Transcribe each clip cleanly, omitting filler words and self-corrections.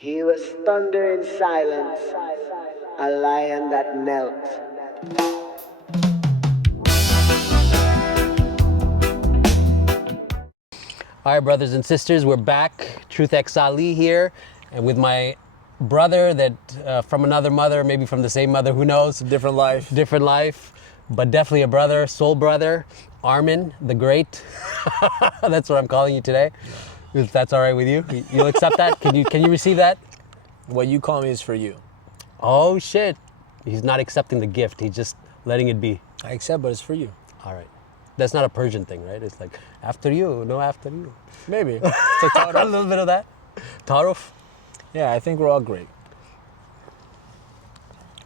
He was thunder in silence, a lion that knelt. All right, brothers and sisters, we're back. TRUTHxAli here, and with my brother that from another mother, maybe from the same mother, who knows? Different life. Different life, but definitely a brother, soul brother, Armin the Great. That's what I'm calling you today. If that's all right with you, you'll accept that? Can you receive that? What you call me is for you. Oh shit! He's not accepting the gift. He's just letting it be. I accept, but it's for you. All right. That's not a Persian thing, right? It's like, after you, no after you. Maybe. It's like A little bit of that. Taruf. Yeah, I think we're all great.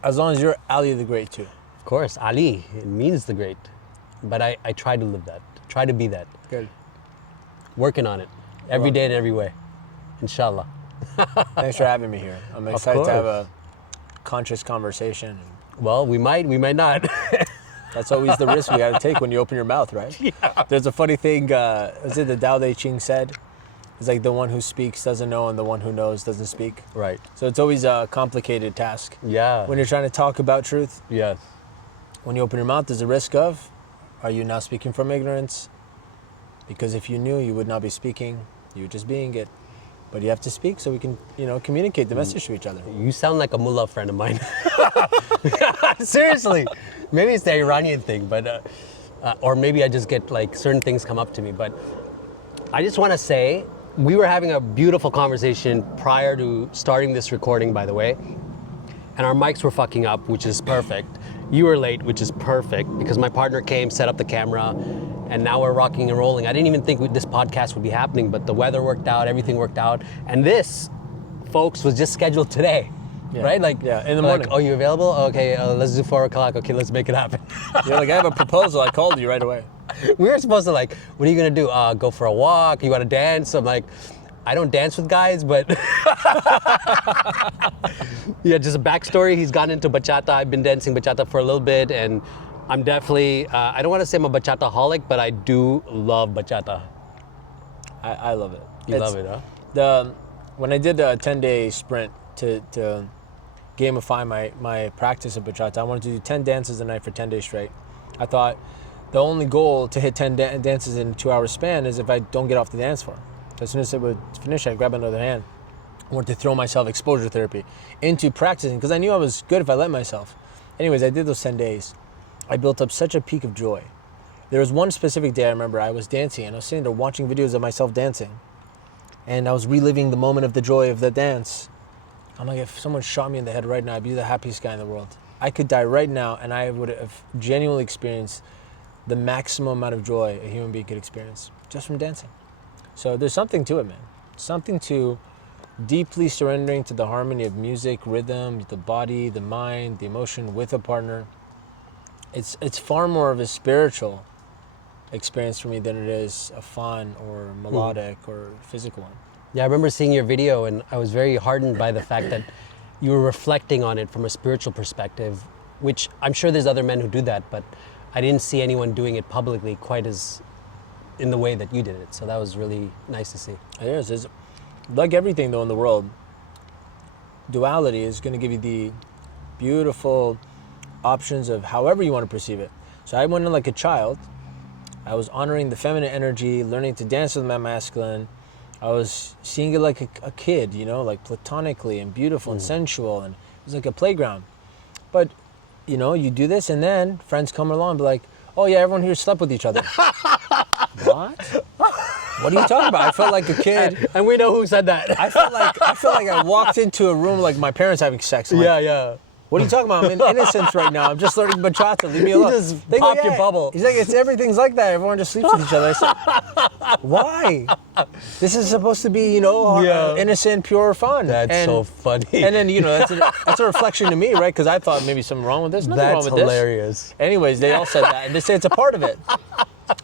As long as you're Ali the Great too. Of course, Ali, it means the great. But I try to live that, try to be that. Good. Working on it, every day and every way. Inshallah. Thanks for having me here. I'm excited to have a conscious conversation. Well, we might not. That's always the risk we got to take when you open your mouth, right? Yeah. There's a funny thing, is it the Tao Te Ching said? It's like the one who speaks doesn't know and the one who knows doesn't speak. Right. So it's always a complicated task. Yeah. When you're trying to talk about truth, Yes. when you open your mouth, there's a risk of, are you now speaking from ignorance? Because if you knew, you would not be speaking. You would just being it. But you have to speak so we can, communicate the message to each other. You sound like a mullah friend of mine. Seriously. Maybe it's the Iranian thing, but or maybe I just get like certain things come up to me. But I just want to say, we were having a beautiful conversation prior to starting this recording, by the way, and our mics were fucking up, which is perfect. You were late, which is perfect, because my partner came, set up the camera, and now we're rocking and rolling. I didn't even think this podcast would be happening, but the weather worked out, everything worked out. And this, folks, was just scheduled today, right? In the morning. Oh, you available? Okay, let's do 4 o'clock. Okay, let's make it happen. You're like, I have a proposal. I called you right away. We were supposed to what are you gonna do? Go for a walk? You wanna dance? I'm like, I don't dance with guys, but yeah, just a backstory. He's gotten into bachata. I've been dancing bachata for a little bit, and I'm definitely, I don't want to say I'm a bachata-holic, but I do love bachata. I love it. You love it, huh? When I did a 10-day sprint to gamify my practice of bachata, I wanted to do 10 dances a night for 10 days straight. I thought the only goal to hit 10 dances in a 2-hour span is if I don't get off the dance floor. As soon as it would finish, I'd grab another hand. I wanted to throw myself exposure therapy into practicing because I knew I was good if I let myself. Anyways, I did those 10 days. I built up such a peak of joy. There was one specific day I remember I was dancing and I was sitting there watching videos of myself dancing. And I was reliving the moment of the joy of the dance. I'm like, if someone shot me in the head right now, I'd be the happiest guy in the world. I could die right now and I would have genuinely experienced the maximum amount of joy a human being could experience just from dancing. So there's something to it, man. Something to deeply surrendering to the harmony of music, rhythm, the body, the mind, the emotion with a partner. It's far more of a spiritual experience for me than it is a fun or melodic or physical one. Yeah, I remember seeing your video, and I was very heartened by the fact that you were reflecting on it from a spiritual perspective, which I'm sure there's other men who do that, but I didn't see anyone doing it publicly quite as in the way that you did it. So that was really nice to see. It is. It's like everything though in the world, duality is going to give you the beautiful options of however you want to perceive it. So I went in like a child. I was honoring the feminine energy, learning to dance with my masculine. I was seeing it like a kid, like platonically and beautiful and sensual, and it was like a playground. But, you do this and then friends come along and be like, oh yeah, everyone here slept with each other. What? What are you talking about? I felt like a kid. And we know who said that. I felt like I walked into a room like my parents having sex. I'm like, Yeah. what are you talking about? I'm in Innocence right now. I'm just learning bachata. Leave me alone. You just popped your bubble. He's like, everything's like that. Everyone just sleeps with each other. I said, why? This is supposed to be, innocent, pure fun. That's so funny. And then, that's a reflection to me, right? Because I thought maybe something wrong with this. Nothing wrong with That's hilarious. this. Anyways, they all said that. And they say it's a part of it.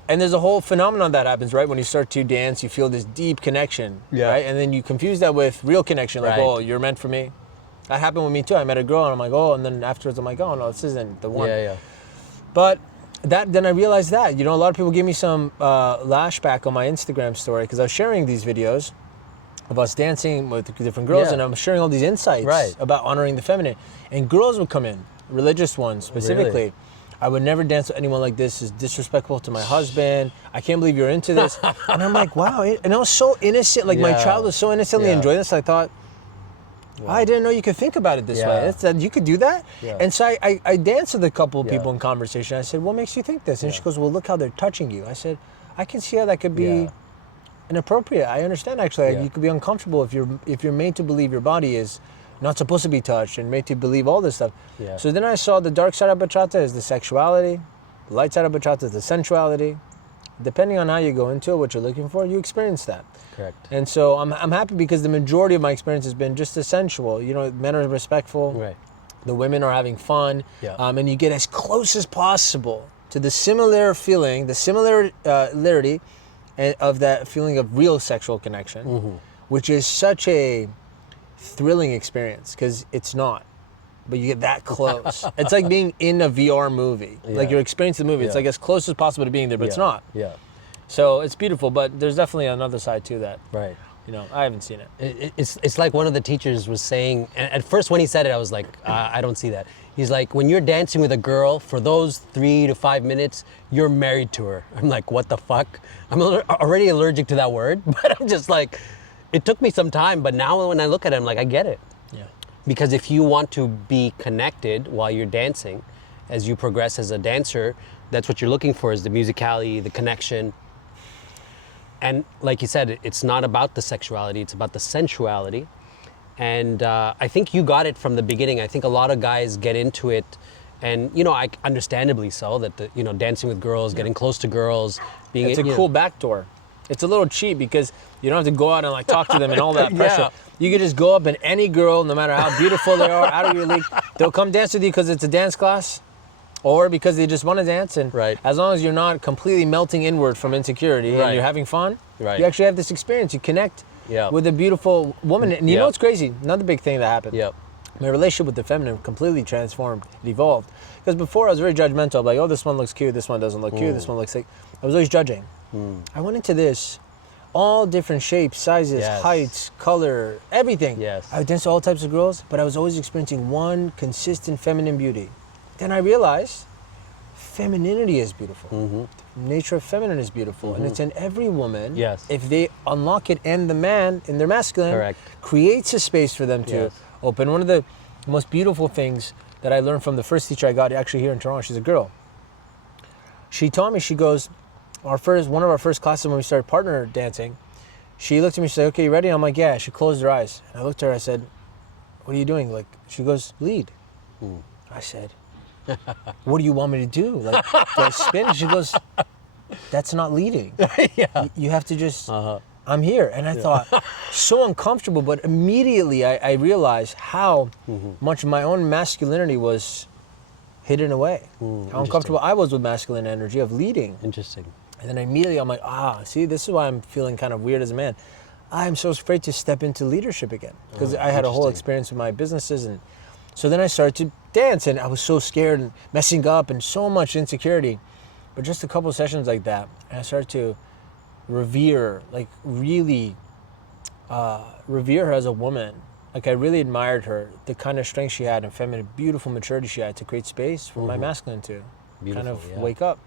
And there's a whole phenomenon that happens, right? When you start to dance, you feel this deep connection, right? And then you confuse that with real connection. Like, oh, you're meant for me. That happened with me too. I met a girl and I'm like, oh, and then afterwards I'm like, oh no, this isn't the one. Yeah. But then I realized that, a lot of people give me some lashback on my Instagram story because I was sharing these videos of us dancing with different girls, Yeah. and I'm sharing all these insights Right. about honoring the feminine. And girls would come in, religious ones specifically. Really? I would never dance with anyone like this. It's disrespectful to my husband. I can't believe you're into this. And I'm like, wow. And I was so innocent. Like my Yeah. child was so innocently Yeah. enjoying this. I thought, I didn't know you could think about it this Yeah. way. It's that you could do that. Yeah. And so I danced with a couple of Yeah. people in conversation. I said, what makes you think this? And Yeah. she goes, well, look how they're touching you. I said, I can see how that could be Yeah. inappropriate. I understand actually. Yeah. You could be uncomfortable if you're made to believe your body is not supposed to be touched and made to believe all this stuff. Yeah. So then I saw the dark side of bachata is the sexuality, the light side of bachata is the sensuality. Depending on how you go into it, what you're looking for, you experience that. Correct. And so I'm happy because the majority of my experience has been just the sensual. You know, men are respectful. Right. The women are having fun. Yeah. And you get as close as possible to the similar feeling, the similarity of that feeling of real sexual connection, which is such a thrilling experience because it's not. But you get that close. It's like being in a VR movie. Like Yeah. you're experiencing the movie. It's Yeah. like as close as possible to being there, but it's not. Yeah. So it's beautiful, but there's definitely another side to that. Right. You know, I haven't seen it. It's like one of the teachers was saying, and at first when he said it, I was like, I don't see that. He's like, when you're dancing with a girl, for those 3 to 5 minutes, you're married to her. I'm like, what the fuck? I'm already allergic to that word, but I'm just like, it took me some time, but now when I look at it, I'm like, I get it. Yeah. Because if you want to be connected while you're dancing, as you progress as a dancer, that's what you're looking for, is the musicality, the connection. And like you said, it's not about the sexuality, it's about the sensuality. And I think you got it from the beginning. I think a lot of guys get into it, and understandably so, that dancing with girls, getting close to girls, being It's a cool backdoor. It's a little cheap because you don't have to go out and like talk to them and all that pressure. Yeah. You can just go up and any girl, no matter how beautiful they are, out of your league, they'll come dance with you because it's a dance class, or because they just want to dance. And Right. as long as you're not completely melting inward from insecurity Right. and you're having fun, Right. you actually have this experience. You connect Yeah. with a beautiful woman. And you know Yeah. what's crazy? Another big thing that happened. Yep. My relationship with the feminine completely transformed. It evolved. Because before I was very judgmental. Like, oh, this one looks cute. This one doesn't look cute. This one looks like... I was always judging. I went into this, all different shapes, sizes, Yes. heights, color, everything. Yes. I would dance to all types of girls, but I was always experiencing one consistent feminine beauty. Then I realized femininity is beautiful. Nature of feminine is beautiful. And it's in every woman. Yes. If they unlock it, and the man in their masculine Correct. creates a space for them to Yes. open. One of the most beautiful things that I learned from the first teacher I got actually here in Toronto, she's a girl. She taught me, she goes, one of our first classes when we started partner dancing, she looked at me, she said, okay, you ready? I'm like, yeah. She closed her eyes. And I looked at her, I said, what are you doing? Like, she goes, lead. I said, what do you want me to do? Like, do I spin? She goes, that's not leading. Yeah. You have to just, I'm here. And I thought, so uncomfortable, but immediately I realized how much my own masculinity was hidden away. How uncomfortable I was with masculine energy of leading. Interesting. And then immediately I'm like, see, this is why I'm feeling kind of weird as a man. I'm so afraid to step into leadership again because I had a whole interesting. experience with my businesses. And so then I started to dance and I was so scared and messing up and so much insecurity. But just a couple of sessions like that, and I started to revere, like really revere her as a woman. Like I really admired her, the kind of strength she had and feminine, beautiful maturity she had to create space for my masculine to kind of yeah. wake up.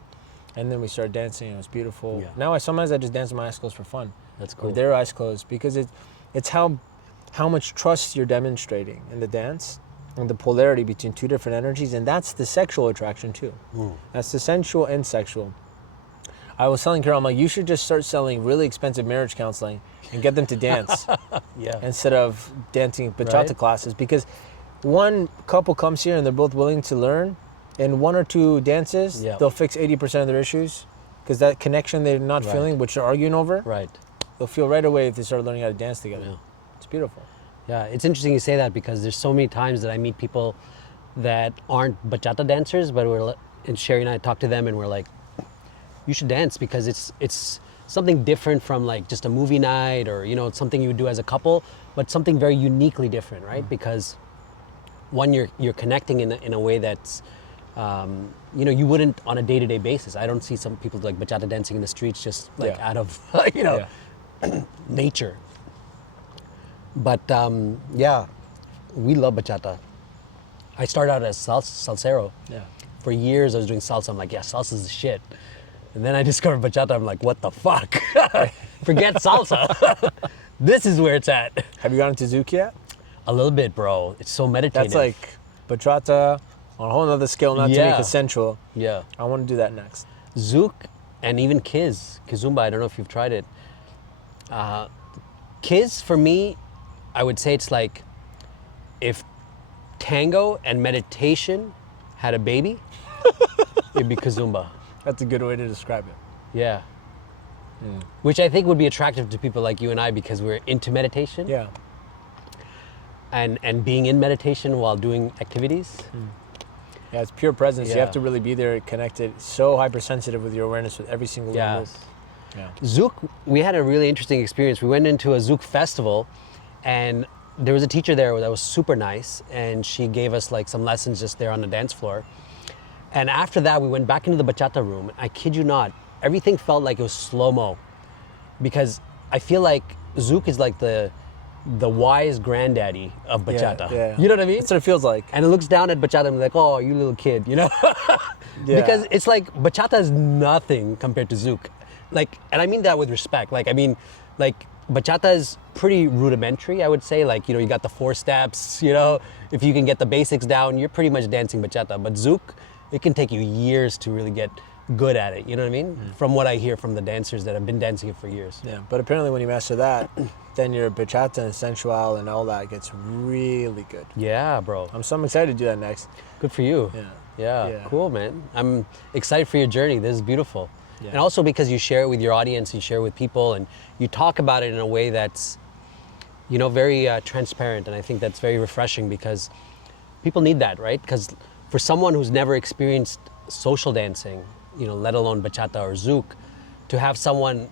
And then we started dancing. It was beautiful. Yeah. Now sometimes I just dance with my eyes closed for fun. That's cool. With their eyes closed, because it's how much trust you're demonstrating in the dance and the polarity between two different energies, and that's the sexual attraction too. That's the sensual and sexual. I was telling Carol, I'm like, you should just start selling really expensive marriage counseling and get them to dance Yeah. instead of dancing bachata Right. classes, because one couple comes here and they're both willing to learn. In 1 or 2 dances, Yeah. they'll fix 80% of their issues, because that connection they're not Right. feeling, which they're arguing over, Right. they'll feel right away if they start learning how to dance together. Yeah. It's beautiful. Yeah, it's interesting you say that, because there's so many times that I meet people that aren't bachata dancers, but and Sherry and I talk to them and we're like, you should dance because it's something different from like just a movie night or it's something you would do as a couple, but something very uniquely different, right? Because one, you're connecting in a way that's you wouldn't on a day-to-day basis. I don't see some people like bachata dancing in the streets just like Yeah. out of Yeah. nature. But yeah, we love bachata. I started out as salsero. Yeah. For years I was doing salsa. I'm like, yeah, salsa's the shit. And then I discovered bachata. I'm like, what the fuck? Forget salsa. This is where it's at. Have you gone into Zouk yet? A little bit, bro. It's so meditative. That's like bachata on a whole other scale, not to make it sensual. Yeah. I want to do that next. Zouk and even Kizomba, I don't know if you've tried it. Kiz, for me, I would say it's like if tango and meditation had a baby, it'd be Kizomba. That's a good way to describe it. Yeah. Which I think would be attractive to people like you and I because we're into meditation. Yeah. And being in meditation while doing activities. Yeah, it's pure presence. You Yeah. have to really be there, connected, so hypersensitive with your awareness with every single little move. Yeah. Zouk, we had a really interesting experience. We went into a Zouk festival and there was a teacher there that was super nice and she gave us like some lessons just there on the dance floor. And after that, we went back into the bachata room. I kid you not, everything felt like it was slow-mo because I feel like Zouk is like the wise granddaddy of bachata. Yeah. You know what I mean? That's what it feels like. And it looks down at bachata and like, oh, you little kid, you know? Yeah. Because it's like bachata is nothing compared to Zouk. Like, and I mean that with respect. Like, I mean, like bachata is pretty rudimentary, I would say. Like, you know, you got the 4 steps, you know, if you can get the basics down, you're pretty much dancing bachata. But Zouk, it can take you years to really get good at it, you know what I mean? From what I hear from the dancers that have been dancing it for years. Yeah, but apparently when you master that, then your bachata and sensual and all that gets really good. Yeah, bro. I'm excited to do that next. Good for you. Yeah. Yeah, cool, man. I'm excited for your journey. This is beautiful. Yeah. And also because you share it with your audience, you share it with people, and you talk about it in a way that's, you know, very transparent. And I think that's very refreshing because people need that, right? Because for someone who's never experienced social dancing, you know, let alone bachata or Zouk, to have someone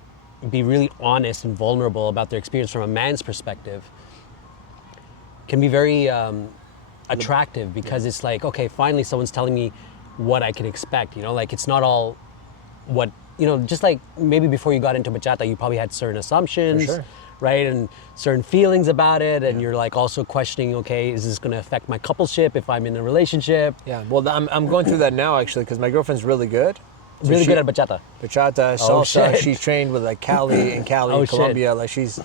be really honest and vulnerable about their experience from a man's perspective can be very attractive because it's like, okay, finally someone's telling me what I can expect, you know, like it's not all what, you know, just like maybe before you got into bachata, you probably had certain assumptions, For sure. right? And certain feelings about it. And you're like also questioning, okay, is this going to affect my coupleship if I'm in a relationship? Yeah, well, I'm going through that now actually because my girlfriend's really good. So Really good at bachata. Bachata, Oh, salsa. shit. She's trained with like Cali in Cali, Oh, shit. Colombia. Like she's,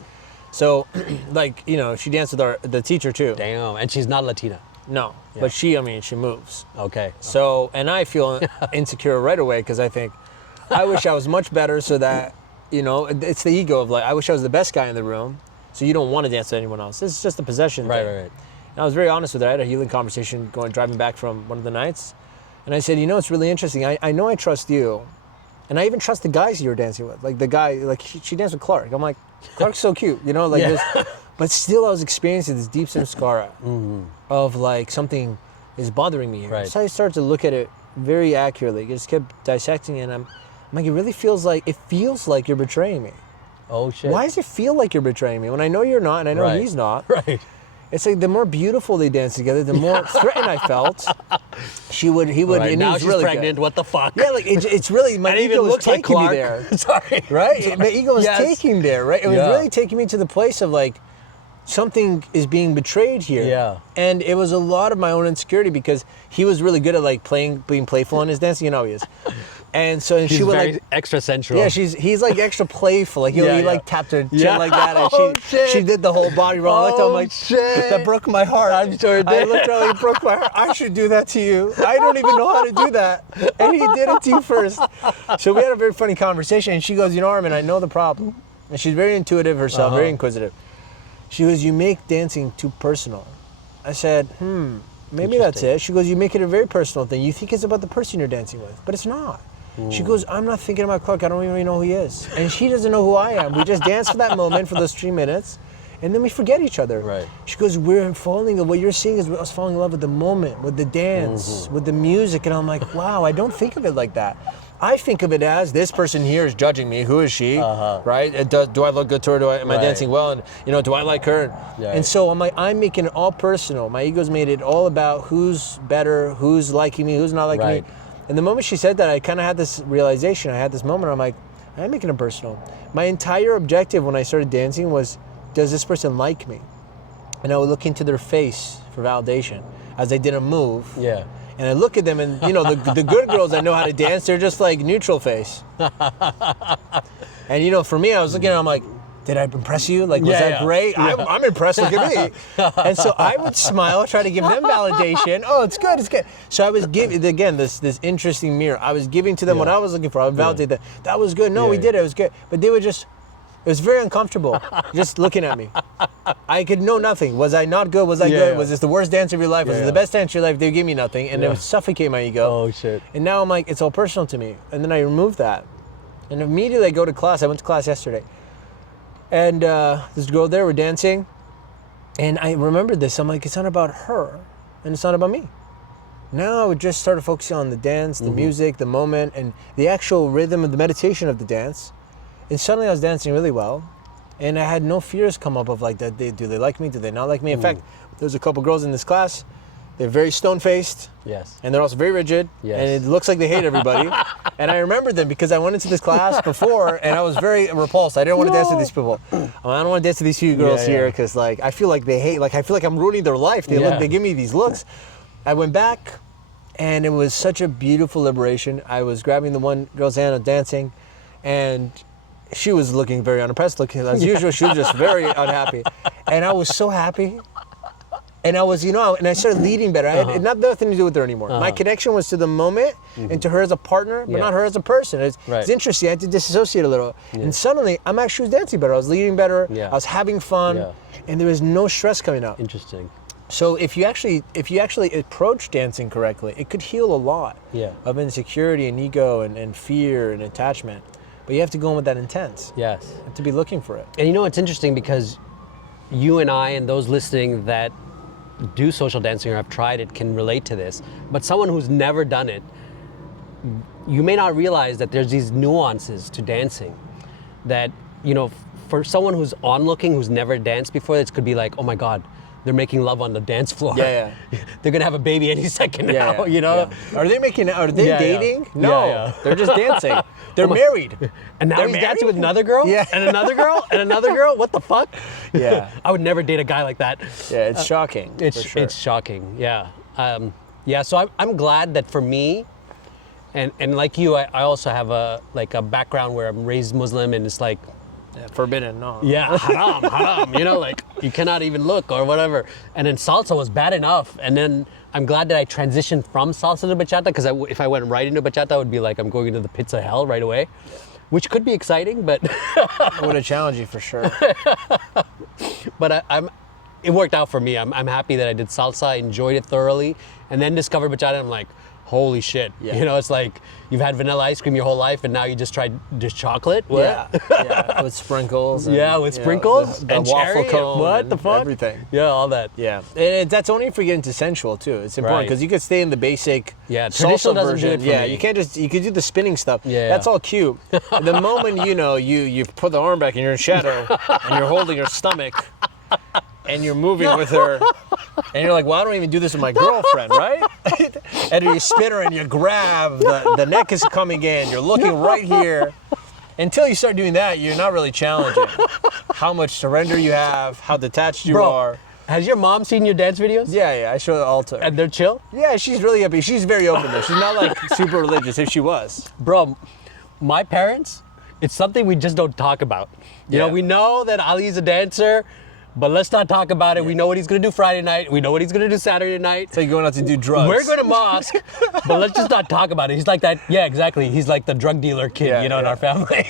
so like, you know, she danced with the teacher too. Damn, and she's not Latina. No, Yeah. but she moves. Okay. So, and I feel insecure right away because I think, I wish I was much better so that, you know, it's the ego of like, I wish I was the best guy in the room so you don't want to dance with anyone else. This is just a possession Right, thing. right, right. And I was very honest with her. I had a healing conversation driving back from one of the nights. And I said, you know, it's really interesting. I know I trust you. And I even trust the guys you're dancing with. Like the guy, like she danced with Clark. I'm like, Clark's so cute, you know, like Yeah. this. But still I was experiencing this deep samskara of like something is bothering me here. Right. So I started to look at it very accurately. I just kept dissecting it and I'm like, it feels like you're betraying me. Oh, shit. Why does it feel like you're betraying me when I know you're not and I know Right. he's not? Right. It's like the more beautiful they dance together, the more threatened I felt. He would, Right, and now he was she's really pregnant. good. What the fuck? Yeah, like it's really, my And it ego even was looks like taking me Clark. there. Sorry. Right? My ego was Yes. taking me there, right? It was Yeah. really taking me to the place of like, something is being betrayed here. Yeah. And it was a lot of my own insecurity because he was really good at like being playful in his dancing, you know he is. And so She's she would very like, extra sensual. yeah, he's like extra playful. Like he Yeah, like yeah. tapped her chin Yeah. like that, and Oh, shit. she did the whole body roll. I looked at him Oh, like, shit. that broke my heart. I'm sure it I did. looked at him like, it broke my heart. I should do that to you. I don't even know how to do that, and he did it to you first. So we had a very funny conversation, and she goes, you know, Armin, I know the problem, and she's very intuitive herself, very inquisitive. She goes, you make dancing too personal. I said, maybe that's Interesting. it. She goes, you make it a very personal thing. You think it's about the person you're dancing with, but it's not. She goes, I'm not thinking about Clark. I don't even know who he is. And she doesn't know who I am. We just dance for that moment for those 3 minutes, and then we forget each other. Right. She goes, we're falling, what you're seeing is us falling in love with the moment, with the dance, with the music. And I'm like, wow, I don't think of it like that. I think of it as this person here is judging me. Who is she? Right? Do I look good to her? Am I Right. dancing well? And you know, do I like her? Right. And so I'm like, I'm making it all personal. My ego's made it all about who's better, who's liking me, who's not liking Right. me. And the moment she said that, I kind of had this realization. I had this moment. I'm like, I'm making it personal. My entire objective when I started dancing was, does this person like me? and I would look into their face for validation as they didn't move. Yeah. And I look at them, and the good girls that know how to dance, they're just like neutral face. And for me, I was looking at them, I'm like, did I impress you? Like, was that great? Yeah. I'm impressed. Look at me. And so I would smile, try to give them validation. Oh, it's good, it's good. So I was giving, again, this interesting mirror. I was giving to them what I was looking for. I would validate that. That was good. No, we did it. It was good. But they would just, it was very uncomfortable just looking at me. I could know nothing. Was I not good? Was I good? Was this the worst dance of your life? Was it the best dance of your life? They would give me nothing. And it would suffocate my ego. Oh, shit. And now I'm like, it's all personal to me. And then I removed that. And immediately I go to class. I went to class yesterday. And this girl there, we're dancing. And I remembered this. I'm like, it's not about her. And it's not about me. Now I would just start focusing on the dance, the music, the moment, and the actual rhythm of the meditation of the dance. And suddenly I was dancing really well. And I had no fears come up of like, do they like me? Do they not like me? In fact, there's a couple girls in this class. They're very stone-faced. Yes. And they're also very rigid. Yes. And it looks like they hate everybody. And I remember them because I went into this class before and I was very repulsed. I didn't want to dance with these people. I don't want to dance with these few girls here because like I feel like they hate, like I feel like I'm ruining their life. They give me these looks. I went back and it was such a beautiful liberation. I was grabbing the one girl's hand and dancing, and she was looking very unimpressed, looking as usual. She was just very unhappy. And I was so happy. And I was, and I started leading better. I had nothing to do with her anymore. My connection was to the moment and to her as a partner, but not her as a person. It's interesting. I had to disassociate a little. And suddenly, I'm actually dancing better. I was leading better. I was having fun. And there was no stress coming up. Interesting. So if you actually approach dancing correctly, it could heal a lot of insecurity and ego and fear and attachment. But you have to go in with that intent. Yes. You have to be looking for it. And it's interesting because you and I and those listening that do social dancing or have tried it can relate to this. But someone who's never done it, you may not realize that there's these nuances to dancing that, for someone who's onlooking, who's never danced before, this could be like, oh my God, they're making love on the dance floor. Yeah. They're gonna have a baby any second now, Are they dating? Yeah. No, they're just dancing. They're married. And now he's dancing with another girl? Yeah. And another girl? And another girl? What the fuck? Yeah. I would never date a guy like that. Yeah, it's shocking. For sure. It's shocking, yeah. So I'm glad that for me, and like you, I also have a background where I'm raised Muslim, and it's like, forbidden, no. Yeah, haram, like you cannot even look or whatever. And then salsa was bad enough. And then I'm glad that I transitioned from salsa to bachata, because if I went right into bachata, I would be like, I'm going into the pits of hell right away, which could be exciting, but I would have challenged you for sure. But it worked out for me. I'm happy that I did salsa, I enjoyed it thoroughly, and then discovered bachata, and I'm like, holy shit. Yeah. It's like you've had vanilla ice cream your whole life and now you just tried just chocolate? What? Yeah, with sprinkles. And, with sprinkles the and waffle cherry, cone. what the fuck? Everything. Yeah, all that. Yeah, and that's only if we get into sensual too. It's important because you could stay in the basic traditional salsa doesn't version. do it for me. You could do the spinning stuff. Yeah. That's all cute. The moment you put the arm back and you're in shadow and you're holding your stomach and you're moving with her, and you're like, well, I don't even do this with my girlfriend, right? And you spin her and you grab, the neck is coming in, you're looking right here. Until you start doing that, you're not really challenging how much surrender you have, how detached you are. Has your mom seen your dance videos? Yeah, I show it all to her. And they're chill? Yeah, she's really happy. She's very open though. She's not like super religious, if she was. Bro, my parents, it's something we just don't talk about. You know, we know that Ali's a dancer, but let's not talk about it. We know what he's gonna do Friday night. We know what he's gonna do Saturday night. So you're going out to do drugs. We're going to mosque, but let's just not talk about it. He's like that. Yeah, exactly. He's like the drug dealer kid, in our family.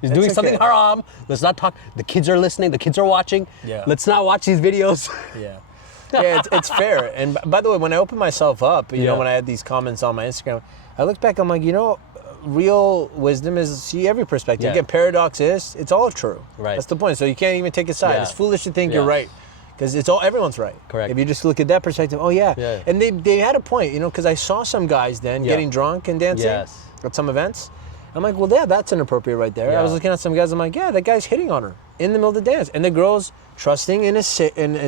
He's doing something haram. Let's not talk. The kids are listening. The kids are watching. Yeah. Let's not watch these videos. Yeah, it's fair. And by the way, when I opened myself up, when I had these comments on my Instagram, I looked back. I'm like, real wisdom is see every perspective. Again, paradox is it's all true. Right. That's the point. So you can't even take a side. It's foolish to think you're right, because everyone's right. Correct. If you just look at that perspective, and they had a point, because I saw some guys then getting drunk and dancing at some events. I'm like, well, that's inappropriate right there. I was looking at some guys. I'm like, that guy's hitting on her in the middle of the dance, and the girl's trusting in a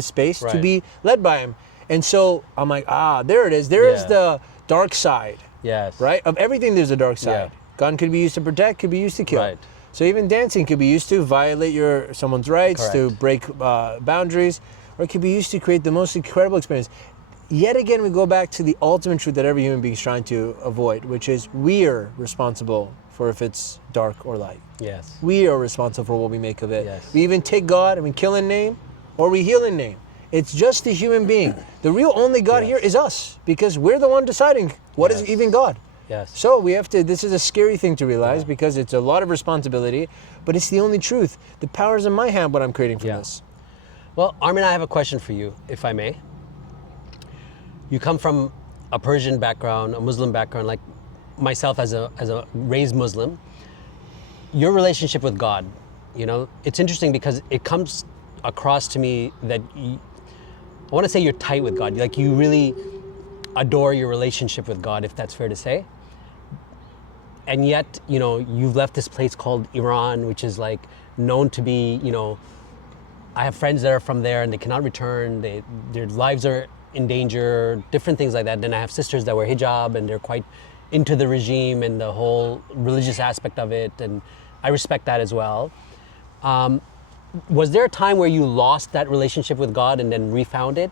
space to be led by him. And so I'm like, there it is. There is the dark side. Yes. Right? Of everything, there's a dark side. Gun could be used to protect, could be used to kill. Right. So even dancing could be used to violate someone's rights, to break boundaries. or it could be used to create the most incredible experience. Yet again, we go back to the ultimate truth that every human being is trying to avoid, which is we are responsible for if it's dark or light. Yes. We are responsible for what we make of it. Yes. We even take God and we kill in name, or we heal in name. It's just the human being. The real only God here is us, because we're the one deciding what is even God. Yes. So we have to, this is a scary thing to realize because it's a lot of responsibility, but it's the only truth. The power's in my hand what I'm creating from this. Well, Armin, I have a question for you, if I may. You come from a Persian background, a Muslim background, like myself as a raised Muslim. Your relationship with God, you know, it's interesting because it comes across to me that I want to say you're tight with God. Like you really adore your relationship with God, if that's fair to say. And yet, you know, you've left this place called Iran, which is like known to be, you know, I have friends that are from there and they cannot return. Their lives are in danger, different things like that. Then I have sisters that wear hijab and they're quite into the regime and the whole religious aspect of it. And I respect that as well. Was there a time where you lost that relationship with God and then refound it?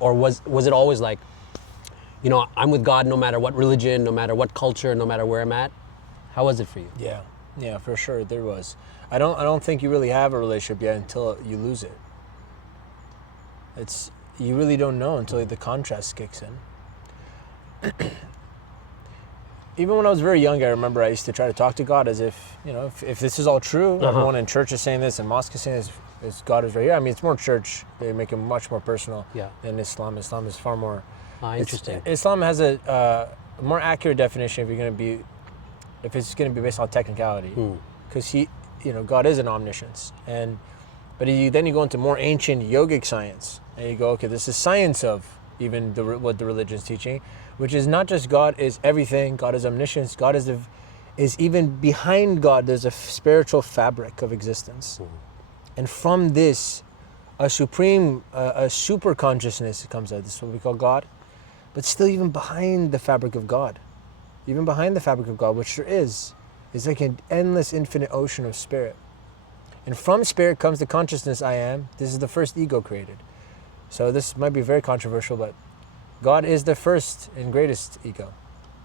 Or was it always like, you know, I'm with God no matter what religion, no matter what culture, no matter where I'm at? How was it for you? Yeah, for sure there was. I don't think you really have a relationship yet until you lose it. You really don't know until the contrast kicks in. Even when I was very young, I remember I used to try to talk to God as if, you know, if this is all true, everyone in church is saying this and mosque is saying this, is God is right here. I mean, it's more church. They make it much more personal than Islam. Islam is far more... Interesting. Islam has a more accurate definition if it's going to be based on technicality. Because God is an omniscience. But then you go into more ancient yogic science, and you go, okay, this is science of even what the religion's teaching, which is not just God is everything, God is omniscience, God is even behind God, there's a spiritual fabric of existence. And from this, a super consciousness comes out. This is what we call God. But still even behind the fabric of God, which there is like an endless infinite ocean of spirit. And from spirit comes the consciousness I am. This is the first ego created. So this might be very controversial, but God is the first and greatest ego.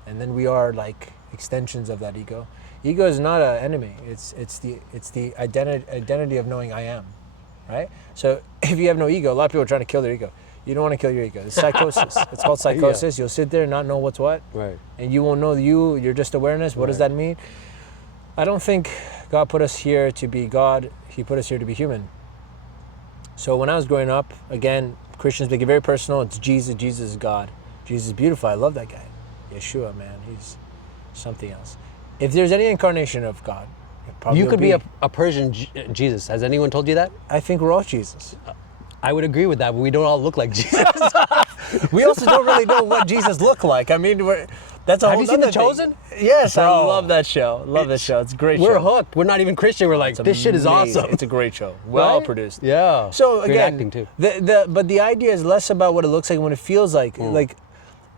And then we are like extensions of that ego. Ego is not an enemy. It's the identity of knowing I am, right? So if you have no ego, a lot of people are trying to kill their ego. You don't want to kill your ego. It's psychosis. It's called psychosis. You'll sit there and not know what's what. Right. And you won't know you're just awareness. What does that mean? I don't think God put us here to be God. He put us here to be human. So when I was growing up, again, Christians make it very personal. It's Jesus. Jesus is God. Jesus is beautiful. I love that guy. Yeshua, man. He's something else. If there's any incarnation of God, you could be a Persian Jesus. Has anyone told you that? I think we're all Jesus. I would agree with that, but we don't all look like Jesus. We also don't really know what Jesus looked like. I mean, that's a whole. Have you seen The Chosen? Yes, Bro. I love that show. That show. It's a great show. We're hooked. We're not even Christian. We're like, this shit is awesome. It's a great show. Well produced. Yeah. So great again, acting too. But the idea is less about what it looks like and what it feels like. Like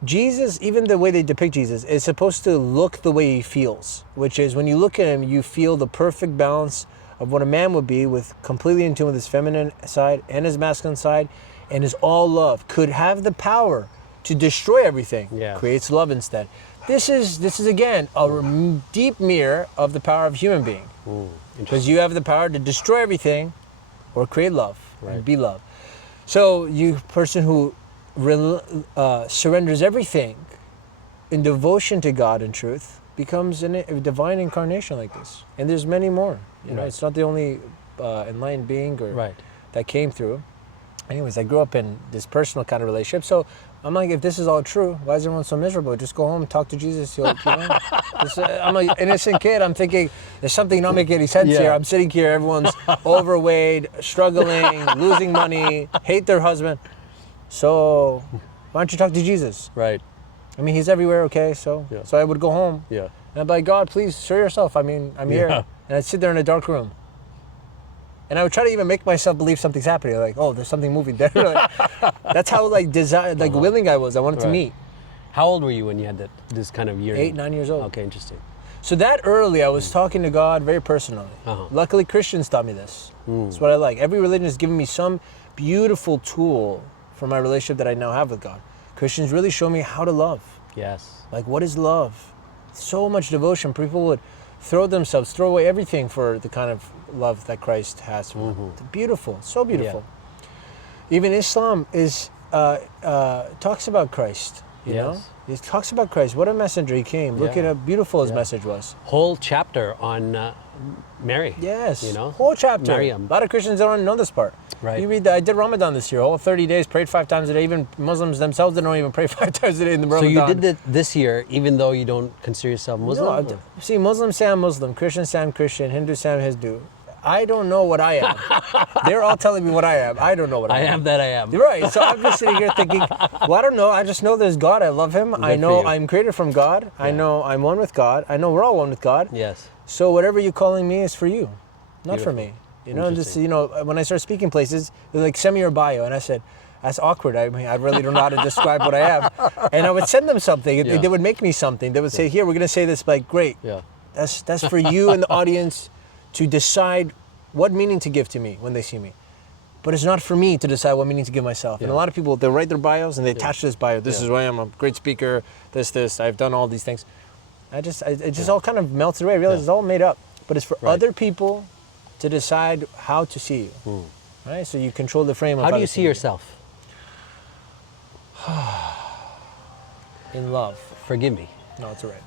Jesus, even the way they depict Jesus, is supposed to look the way he feels, which is when you look at him, you feel the perfect balance of what a man would be, with completely in tune with his feminine side and his masculine side, and is all love. Could have the power to destroy everything. Creates love instead. This is again a deep mirror of the power of human being, because you have the power to destroy everything, or create love and be love. So you person who surrenders everything in devotion to God and truth becomes a divine incarnation like this. And there's many more. You know, it's not the only enlightened being that came through. Anyways, I grew up in this personal kind of relationship. So I'm like, if this is all true, why is everyone so miserable? Just go home, talk to Jesus. I'm an innocent kid. I'm thinking, there's something not making any sense here. I'm sitting here, everyone's overweight, struggling, losing money, hate their husband. So why don't you talk to Jesus? Right. I mean, he's everywhere, okay? So I would go home. Yeah. And I'd be like, God, please show yourself. I mean, I'm here. And I'd sit there in a dark room. And I would try to even make myself believe something's happening. Like, oh, there's something moving there. That's how willing I was. I wanted to meet. How old were you when you had this kind of yearning? 8, 9 years old. Okay, interesting. So that early, I was talking to God very personally. Luckily, Christians taught me this. That's what I like. Every religion has given me some beautiful tool for my relationship that I now have with God. Christians really show me how to love. Yes. Like, what is love? So much devotion. People would throw away everything for the kind of love that Christ has for them. It's beautiful, so beautiful. Yeah. Even Islam is talks about Christ. You know, it talks about Christ. What a messenger he came. Look at how beautiful his message was. Whole chapter on Mary. Yes. You know, whole chapter. Maryam. A lot of Christians don't know this part. Right. You read that. I did Ramadan this year, whole 30 days, prayed 5 times a day. Even Muslims themselves don't even pray 5 times a day in the Ramadan. So you did it this year, even though you don't consider yourself Muslim? No, see, Muslims say I'm Muslim, Christians say I'm Christian, Hindus say I'm Hindu. I don't know what I am. They're all telling me what I am. I don't know what I am. I am that I am. Right. So I'm just sitting here thinking, well, I don't know. I just know there's God. I love him. I know I'm created from God. Yeah. I know I'm one with God. I know we're all one with God. Yes. So whatever you're calling me is for you, not for me. You know, just, you know, when I start speaking places, they're like, send me your bio. And I said, that's awkward. I mean, I really don't know how to describe what I am. And I would send them something. They would make me something. They would say, here, we're going to say this. Like, great. Yeah. That's for you and the audience to decide what meaning to give to me when they see me. But it's not for me to decide what meaning to give myself. And a lot of people, they'll write their bios and they attach to this bio. This is who I am. I'm a great speaker. This. I've done all these things. It just all kind of melts away. I realize it's all made up. But it's for other people to decide how to see you. Right? So you control the frame of how do you see yourself? In love. Forgive me. No, it's all right.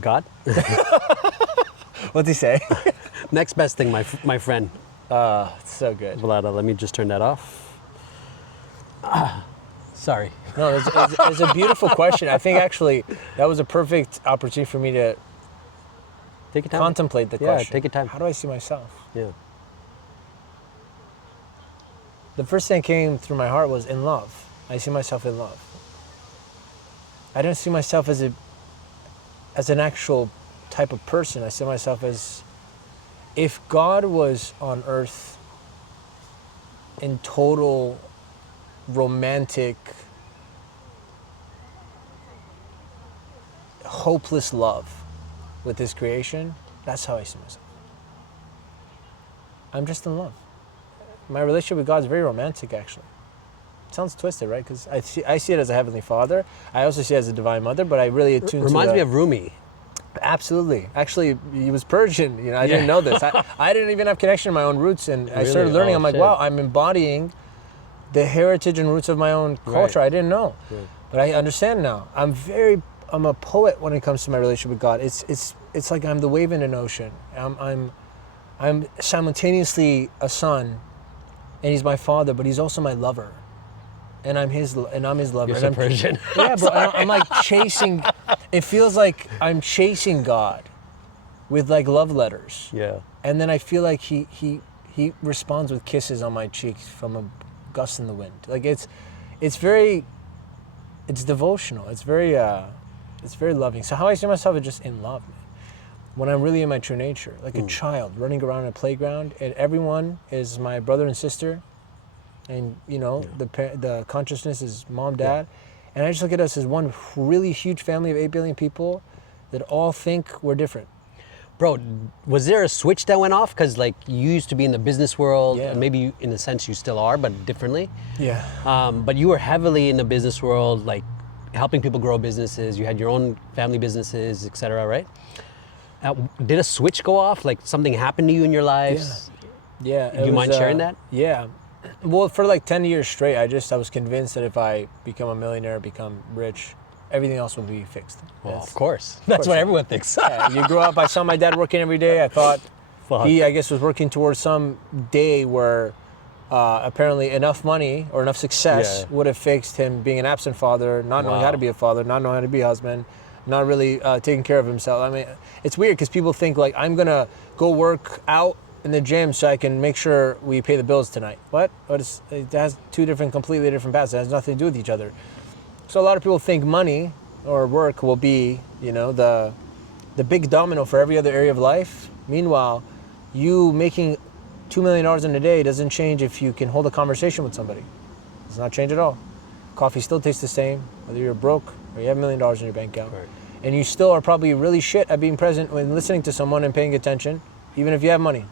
God? What's he say? Next best thing, my friend. It's so good. Vlada, let me just turn that off. Sorry. No, it's a beautiful question. I think actually that was a perfect opportunity for me to take your time. Contemplate the question. Yeah, take your time. How do I see myself? Yeah. The first thing that came through my heart was in love. I see myself in love. I don't see myself as an actual type of person. I see myself as if God was on earth in total romantic, hopeless love with his creation, that's how I see myself. I'm just in love. My relationship with God is very romantic, actually. It sounds twisted, right? Because I see it as a heavenly father. I also see it as a divine mother, but I really attune to Reminds me of Rumi. Absolutely. Actually, he was Persian. You know, I didn't know this. I didn't even have connection to my own roots, and I started learning. I'm like, wow, I'm embodying the heritage and roots of my own culture. I didn't know, but I understand now. I'm a poet when it comes to my relationship with God. It's like I'm the wave in an ocean. I'm simultaneously a son, and he's my father, but he's also my lover. And I'm his lover. You're so Persian. Yeah, bro. I'm like chasing. It feels like I'm chasing God with like love letters. Yeah. And then I feel like he responds with kisses on my cheeks from a gust in the wind. Like it's devotional. It's very loving. So how I see myself is just in love, man. When I'm really in my true nature, like a child running around in a playground, and everyone is my brother and sister. And you know, the consciousness is mom, dad, and I just look at us as one really huge family of 8 billion people that all think we're different. Bro, was there a switch that went off? Because like you used to be in the business world, and maybe in a sense you still are, but differently. Yeah. But you were heavily in the business world, like helping people grow businesses. You had your own family businesses, etc. Right? Did a switch go off? Like something happened to you in your lives? Yeah. Do you mind sharing that? Yeah. Well, for like 10 years straight, I was convinced that if I become a millionaire, become rich, everything else will be fixed. Well, of course. That's what everyone thinks. Yeah, you grow up, I saw my dad working every day. I thought he, I guess, was working towards some day where apparently enough money or enough success would have fixed him being an absent father, not knowing how to be a father, not knowing how to be a husband, not really taking care of himself. I mean, it's weird because people think like, I'm going to go work out in the gym so I can make sure we pay the bills tonight. What? It has two completely different paths. It has nothing to do with each other. So a lot of people think money or work will be, you know, the big domino for every other area of life. Meanwhile, you making $2 million in a day doesn't change if you can hold a conversation with somebody. It does not change at all. Coffee still tastes the same, whether you're broke or you have $1 million in your bank account. Right. And you still are probably really shit at being present when listening to someone and paying attention, even if you have money.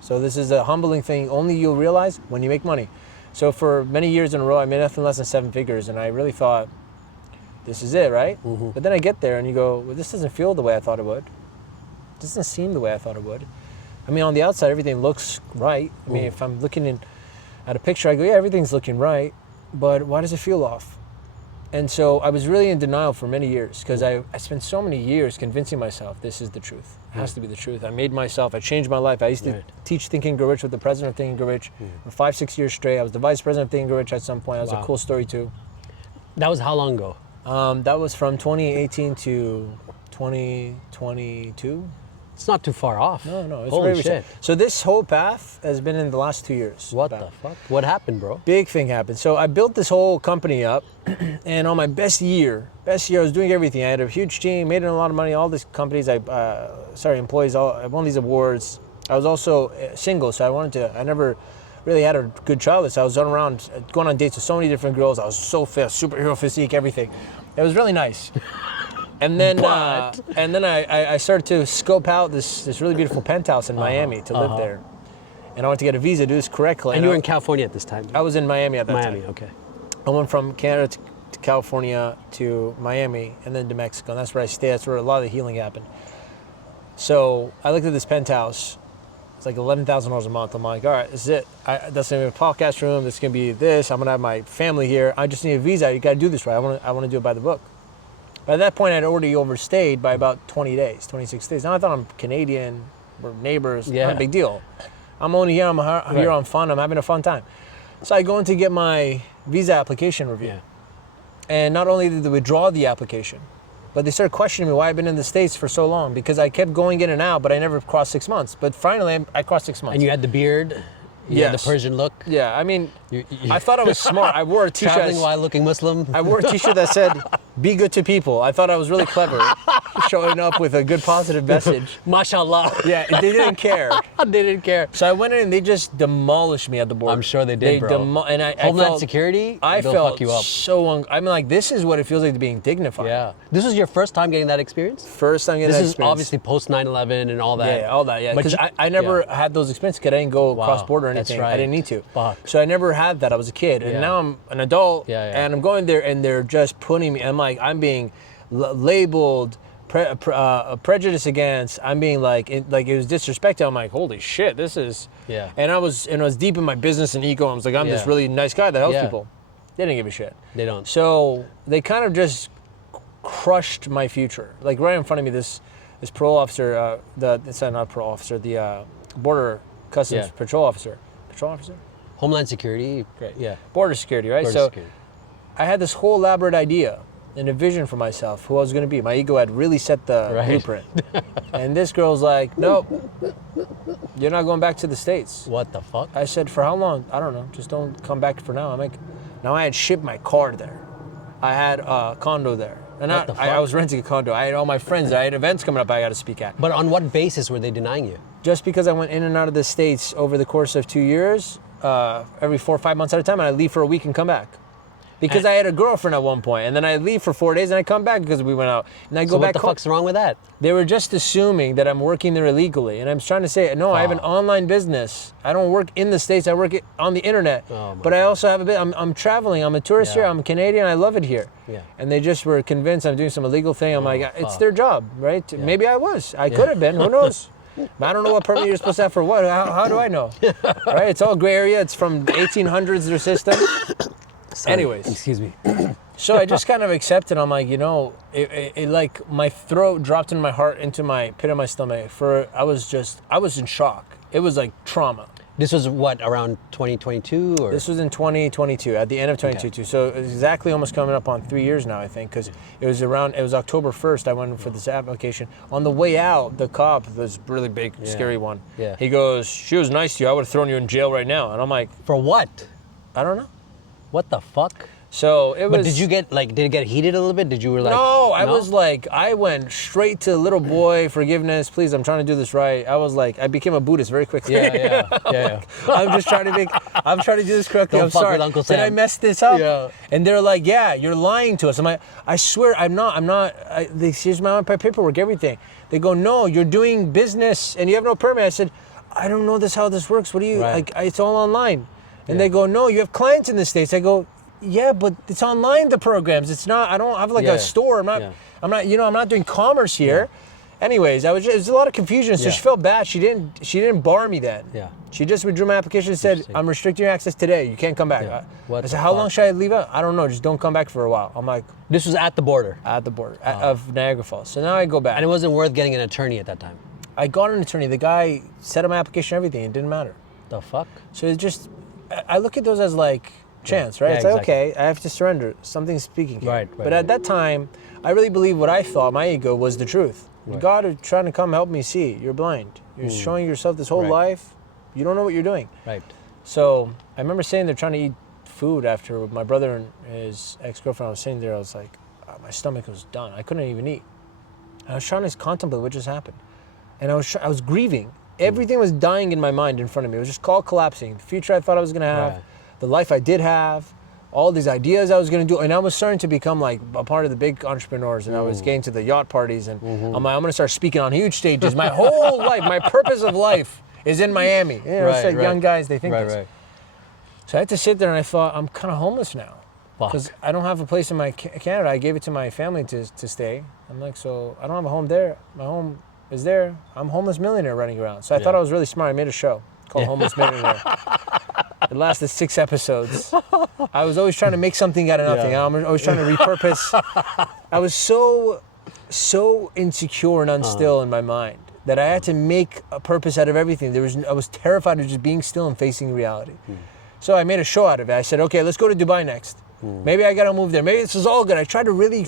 So this is a humbling thing only you'll realize when you make money. So for many years in a row, I made nothing less than 7 figures, and I really thought, this is it, right? But then I get there and you go, well, this doesn't feel the way I thought it would. This doesn't seem the way I thought it would. I mean, on the outside, everything looks right. I mean, if I'm looking at a picture, I go, yeah, everything's looking right, but why does it feel off? And so I was really in denial for many years because I spent so many years convincing myself this is the truth. It has to be the truth. I changed my life. I used to teach Think and Grow Rich with the president of Think and Grow Rich for 5-6 years straight. I was the vice president of Think and Grow Rich at some point. That was a cool story too. That was how long ago? That was from 2018 to 2022. It's not too far off. No, it's Holy very shit. recent. So this whole path has been in the last 2 years. What the fuck? What happened, bro? Big thing happened. So I built this whole company up, and on my best year, I was doing everything. I had a huge team, made a lot of money. All these companies, employees. I won these awards. I was also single, so I never really had a good childhood. So I was around, going on dates with so many different girls. I was so fit, superhero physique, everything. It was really nice. And then, I started to scope out this really beautiful penthouse in Miami to live there, and I wanted to get a visa to do this correctly. And you were in California at this time? I was in Miami at that time. Miami, okay. I went from Canada to California to Miami, and then to Mexico. And that's where I stayed. That's where a lot of the healing happened. So I looked at this penthouse. It's like $11,000 a month. I'm like, all right, this is it. That's gonna be a podcast room. That's gonna be this. I'm gonna have my family here. I just need a visa. You gotta do this right. I want to do it by the book. By that point, I'd already overstayed by about 26 days. Now I thought I'm Canadian, we're neighbors, not a big deal. I'm only here, I'm here on fun, I'm having a fun time. So I go in to get my visa application review. Yeah. And not only did they withdraw the application, but they started questioning me why I've been in the States for so long, because I kept going in and out, but I never crossed 6 months. But finally, I crossed 6 months. And you had the beard? You had the Persian look? Yeah, I mean, I thought I was smart. I wore a t-shirt. Traveling while looking Muslim? I wore a t-shirt that said, be good to people. I thought I was really clever, showing up with a good positive message. Mashallah. Yeah, they didn't care. They didn't care. So I went in and they just demolished me at the border. I'm sure they did, bro. And I Homeland felt, Security, I they'll felt fuck you up. so, I mean, like, this is what it feels like to being dignified. Yeah. This was your first time getting that experience? First time getting this that is experience. obviously post 9/11 and all that. Yeah, all that, yeah. But Because I never had those experiences because I didn't go cross-border or anything. That's right. I didn't need to. Fuck. So I never had that. I was a kid. And now I'm an adult and I'm going there and they're just putting me, I'm being labeled, prejudice against, I'm being like it was disrespected. I'm like, holy shit, this is, and I was deep in my business and ego. I was like, I'm this really nice guy that helps people. They didn't give a shit. They don't. So they kind of just crushed my future. Like right in front of me, this parole officer, not parole officer, the border customs patrol officer. Homeland Security. Great. Yeah. Border security, right? Border security. I had this whole elaborate idea and a vision for myself, who I was going to be. My ego had really set the blueprint. And this girl's like, nope, you're not going back to the States. What the fuck? I said, for how long? I don't know. Just don't come back for now. I'm like, now I had shipped my car there. I had a condo there. And I was renting a condo. I had all my friends there. I had events coming up I got to speak at. But on what basis were they denying you? Just because I went in and out of the States over the course of 2 years, every 4 or 5 months at a time, and I'd leave for a week and come back. Because I had a girlfriend at one point, and then I'd leave for 4 days, and I'd come back because we went out. And I'd go back home. What the fuck's wrong with that? They were just assuming that I'm working there illegally. And I'm trying to say, no, I have an online business. I don't work in the States. I work on the internet. But I also have a bit, I'm traveling. I'm a tourist here. I'm Canadian. I love it here. Yeah. And they just were convinced I'm doing some illegal thing. I'm like, it's their job, right? Yeah. Maybe I was. I could have been. Who knows? I don't know what permit you're supposed to have for what. How do I know? Right? It's all gray area. It's from the 1800s, their system. Sorry. Anyways. Excuse me. So I just kind of accepted. I'm like, it like my throat dropped into my heart, into my pit of my stomach. I was in shock. It was like trauma. This was what, around 2022 or? This was in 2022, at the end of 2022. Okay. So it's exactly almost coming up on 3 years now, I think, because it was October 1st. I went for this application. On the way out, the cop, this really big, scary one, he goes, she was nice to you. I would have thrown you in jail right now. And I'm like, for what? I don't know. What the fuck? So it was. But did you get did it get heated a little bit? Did you were like? No, I was like, I went straight to little boy forgiveness. Please, I'm trying to do this right. I was like, I became a Buddhist very quickly. Yeah. I'm trying to do this correctly. Don't I'm fuck sorry. with Uncle Sam. Did I mess this up? Yeah. And they're like, yeah, you're lying to us. I'm like, I swear, I'm not. Here's my paperwork, everything. They go, no, you're doing business and you have no permit. I said, I don't know how this works. What do you like? It's all online. And they go, no, you have clients in the States. I go, yeah, but it's online, the programs. It's not, I don't have like a store. I'm not doing commerce here. Yeah. Anyways, it was a lot of confusion. So she felt bad. She didn't bar me then. Yeah. She just withdrew my application and said, I'm restricting your access today. You can't come back. Yeah. I said, how long should I leave out? I don't know. Just don't come back for a while. I'm like, this was at the border? At the border of Niagara Falls. So now I go back. And it wasn't worth getting an attorney at that time? I got an attorney. The guy set up my application and everything. It didn't matter. The fuck? So it's just, I look at those as like chance, right? It's like, okay, I have to surrender. Something's speaking here. Right. But at that time, I really believed what I thought, my ego, was the truth. Right. God is trying to come help me see. You're blind. You're showing yourself this whole life. You don't know what you're doing. Right. So I remember sitting there trying to eat food after my brother and his ex-girlfriend. I was sitting there. I was like, my stomach was done. I couldn't even eat. I was trying to contemplate what just happened. And I was grieving. Everything was dying in my mind in front of me. It was just all collapsing. The future I thought I was going to have, the life I did have, all these ideas I was going to do. And I was starting to become like a part of the big entrepreneurs, and I was getting to the yacht parties, and I'm like, I'm going to start speaking on huge stages. My whole life, my purpose of life is in Miami. You know, it's like young guys, they think this. So I had to sit there and I thought, I'm kind of homeless now. Because I don't have a place in my Canada. I gave it to my family to stay. I'm like, so I don't have a home there. My home is there. I'm a homeless millionaire running around. So I thought I was really smart. I made a show called Homeless Millionaire. It lasted 6 episodes. I was always trying to make something out of nothing. I was always trying to repurpose. I was so insecure and unstill in my mind that I had to make a purpose out of everything. I was terrified of just being still and facing reality. So I made a show out of it. I said, okay, let's go to Dubai next. Maybe I gotta move there. Maybe this is all good. I tried to really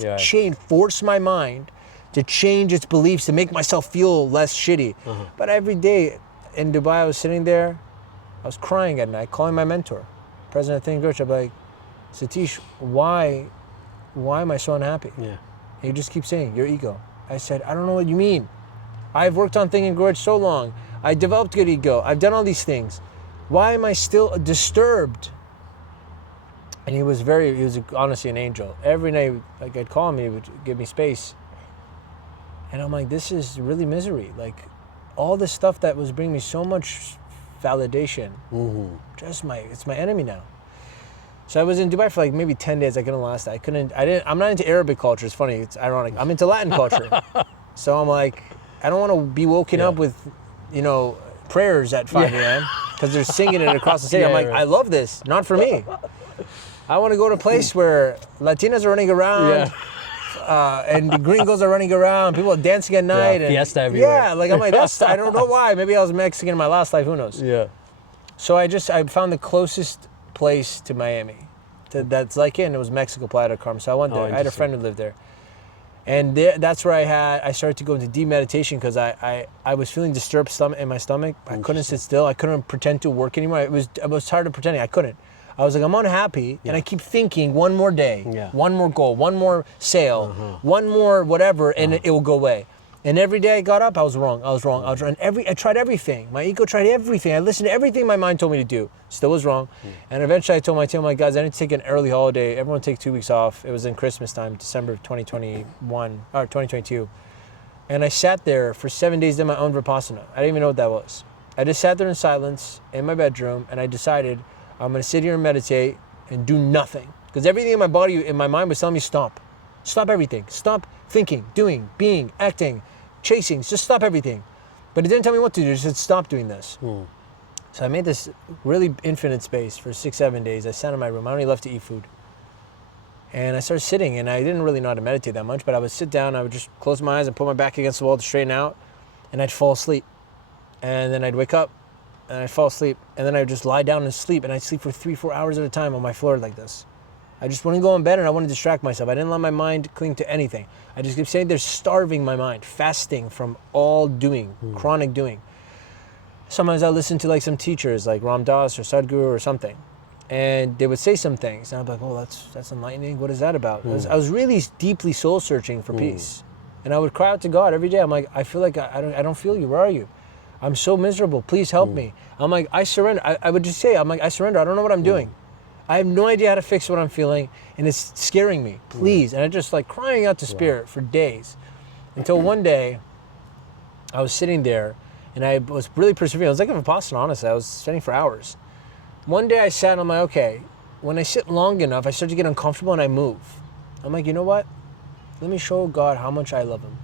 force my mind to change its beliefs, to make myself feel less shitty. But every day in Dubai, I was sitting there, I was crying at night, calling my mentor, President Think Rich. I'm like, Satish, why am I so unhappy? And he just keeps saying, your ego. I said, I don't know what you mean. I've worked on Think and Grow Rich so long. I developed good ego. I've done all these things. Why am I still disturbed? And he was honestly an angel. Every night, like, I'd call him, he would give me space. And I'm like, this is really misery. Like, all this stuff that was bringing me so much validation, it's my enemy now. So I was in Dubai for like maybe 10 days. I couldn't last that. I'm not into Arabic culture. It's funny. It's ironic. I'm into Latin culture. So I'm like, I don't want to be woken up with, prayers at 5 a.m. because they're singing it across the city. I'm like, I love this. Not for me. I want to go to a place where Latinas are running around, and the gringos are running around, people are dancing at night. And fiesta everywhere. Yeah, like I'm like, I don't know why. Maybe I was Mexican in my last life, who knows? Yeah. So I found the closest place to Miami that's like it, and it was Mexico, Playa del Carmen. So I went there. I had a friend who lived there. And that's where I started to go into deep meditation because I was feeling disturbed in my stomach. I couldn't sit still. I couldn't pretend to work anymore. I was tired of pretending. I couldn't. I was like, I'm unhappy, and I keep thinking one more day, one more goal, one more sale, one more whatever, and it will go away. And every day I got up, I was wrong. And I tried everything. My ego tried everything. I listened to everything my mind told me to do. Still was wrong. And eventually I told my team, guys, I need to take an early holiday. Everyone take 2 weeks off. It was in Christmas time, December 2022. And I sat there for 7 days in my own Vipassana. I didn't even know what that was. I just sat there in silence in my bedroom, and I decided I'm going to sit here and meditate and do nothing. Because everything in my body, in my mind was telling me stop. Stop everything. Stop thinking, doing, being, acting, chasing. Just stop everything. But it didn't tell me what to do. It said stop doing this. So I made this really infinite space for 6-7 days. I sat in my room. I only left to eat food. And I started sitting, and I didn't really know how to meditate that much, but I would sit down, I would just close my eyes and put my back against the wall to straighten out, and I'd fall asleep. And then I'd wake up, and I'd fall asleep, and then I'd just lie down and sleep, and I'd sleep for 3-4 hours at a time on my floor like this. I just wouldn't go in bed, and I wouldn't distract myself. I didn't let my mind cling to anything. I just kept saying, they're starving my mind, fasting from all doing, chronic doing. Sometimes I listen to like some teachers, like Ram Dass or Sadhguru or something, and they would say some things, and I'd be like, oh, that's enlightening. What is that about? I was really deeply soul searching for peace, and I would cry out to God every day. I'm like, I feel like I don't feel you. Where are you? I'm so miserable. Please help me. I'm like, I surrender. I would just say, I'm like, I surrender. I don't know what I'm doing. I have no idea how to fix what I'm feeling, and it's scaring me. Please. And I just like crying out to Spirit for days, until one day I was sitting there, and I was really persevering. I was like a Vipassana, honestly. I was sitting for hours. One day I sat and I'm like, okay, when I sit long enough, I start to get uncomfortable and I move. I'm like, you know what? Let me show God how much I love him.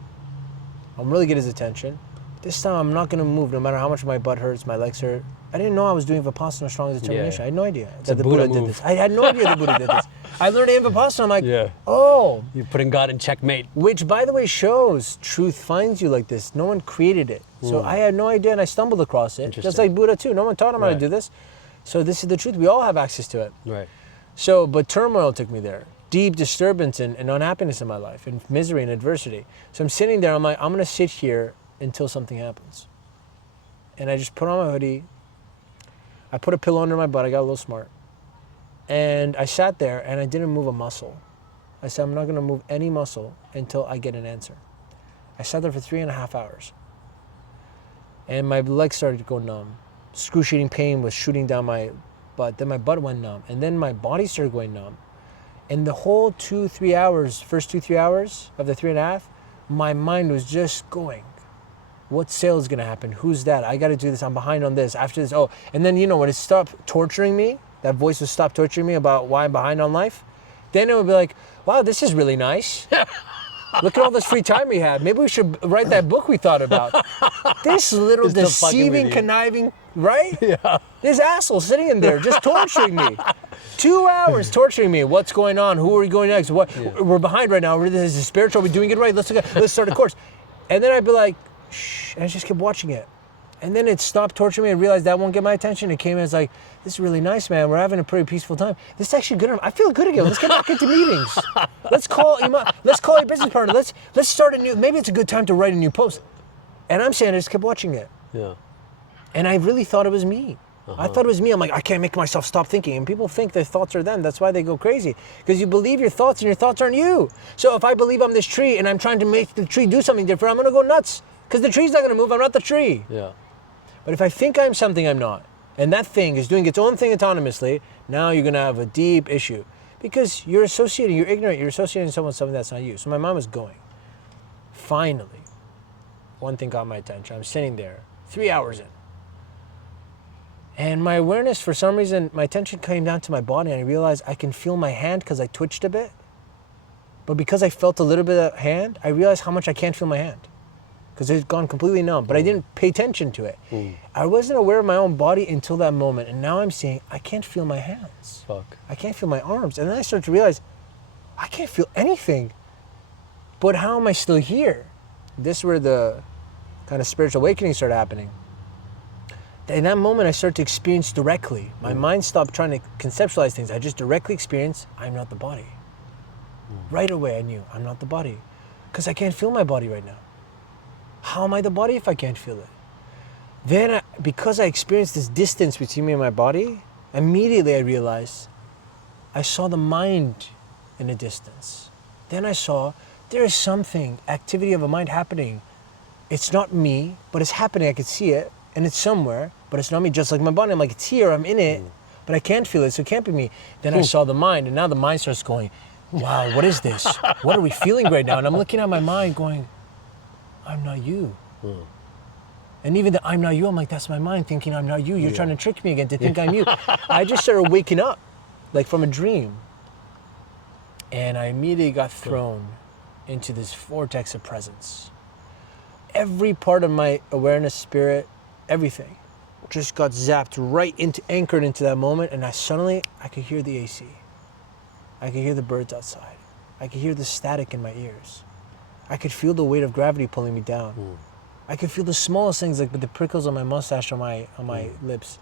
I'm really get his attention. This time I'm not going to move no matter how much my butt hurts, my legs hurt. I didn't know I was doing Vipassana strong as determination. Yeah. I had no idea a that the Buddha Buddha did move. this. I had no idea the Buddha did this. I learned in Vipassana. I'm like, Yeah. oh. You're putting God in checkmate. Which, by the way, shows truth finds you like this. No one created it. So I had no idea and I stumbled across it. Just like Buddha too. No one taught him how to do this. So this is the truth. We all have access to it. Right. So, but turmoil took me there. Deep disturbance and unhappiness in my life, and misery and adversity. So I'm sitting there, I'm like, I'm gonna sit here until something happens. And I just put on my hoodie. I put a pillow under my butt, I got a little smart. And I sat there and I didn't move a muscle. I said, I'm not gonna move any muscle until I get an answer. I sat there for 3.5 hours. And my legs started to go numb. Excruciating pain was shooting down my butt. Then my butt went numb. And then my body started going numb. And the whole 2-3 hours, first 2-3 hours of the 3.5, my mind was just going. What sale is gonna happen? Who's that? I gotta do this, I'm behind on this, after this, oh. And then, you know, when it stopped torturing me, that voice would stop torturing me about why I'm behind on life, then it would be like, wow, this is really nice. Look at all this free time we had. Maybe we should write that book we thought about. This little deceiving, conniving, right? Yeah. This asshole sitting in there just torturing me. 2 hours torturing me. What's going on? Who are we going next? What? Yeah. We're behind right now. This is spiritual. Are we doing it right? Let's start a course. And then I'd be like, shh, and I just kept watching it. And then it stopped torturing me and realized that won't get my attention. It came as like, this is really nice, man. We're having a pretty peaceful time. This is actually good. I feel good again. Let's get back into meetings. Let's call your business partner. Let's start a new, maybe it's a good time to write a new post. And I'm saying I just kept watching it. Yeah. And I really thought it was me. I thought it was me. I'm like, I can't make myself stop thinking. And people think their thoughts are them. That's why they go crazy. Because you believe your thoughts and your thoughts aren't you. So if I believe I'm this tree and I'm trying to make the tree do something different, I'm going to go nuts. Because the tree's not going to move. I'm not the tree. Yeah. But if I think I'm something I'm not, and that thing is doing its own thing autonomously, now you're going to have a deep issue. Because you're associating, you're ignorant, you're associating someone with something that's not you. So my mind was going. Finally, one thing got my attention. I'm sitting there, 3 hours in. And my awareness, for some reason, my attention came down to my body and I realized I can feel my hand because I twitched a bit. But because I felt a little bit of hand, I realized how much I can't feel my hand. Because it's gone completely numb, but I didn't pay attention to it. I wasn't aware of my own body until that moment, and now I'm seeing I can't feel my hands. Fuck. I can't feel my arms. And then I start to realize I can't feel anything. But how am I still here? This is where the kind of spiritual awakening started happening. In that moment, I started to experience directly. My mind stopped trying to conceptualize things. I just directly experienced, I'm not the body. Right away, I knew, I'm not the body. Because I can't feel my body right now. How am I the body if I can't feel it? Then, because I experienced this distance between me and my body, immediately I realized I saw the mind in a distance. Then I saw there is something, activity of a mind happening. It's not me, but it's happening. I can see it, and it's somewhere, but it's not me. Just like my body, I'm like, it's here, I'm in it, but I can't feel it, so it can't be me. Then I saw the mind, and now the mind starts going, wow, what is this? What are we feeling right now? And I'm looking at my mind going, I'm not you. And even the I'm not you, I'm like, that's my mind thinking I'm not you. You're trying to trick me again to think I'm you. I just started waking up, like from a dream. And I immediately got thrown into this vortex of presence. Every part of my awareness, spirit, everything just got zapped right into, anchored into that moment. And I could hear the AC. I could hear the birds outside. I could hear the static in my ears. I could feel the weight of gravity pulling me down. I could feel the smallest things, like the prickles on my mustache, on my lips.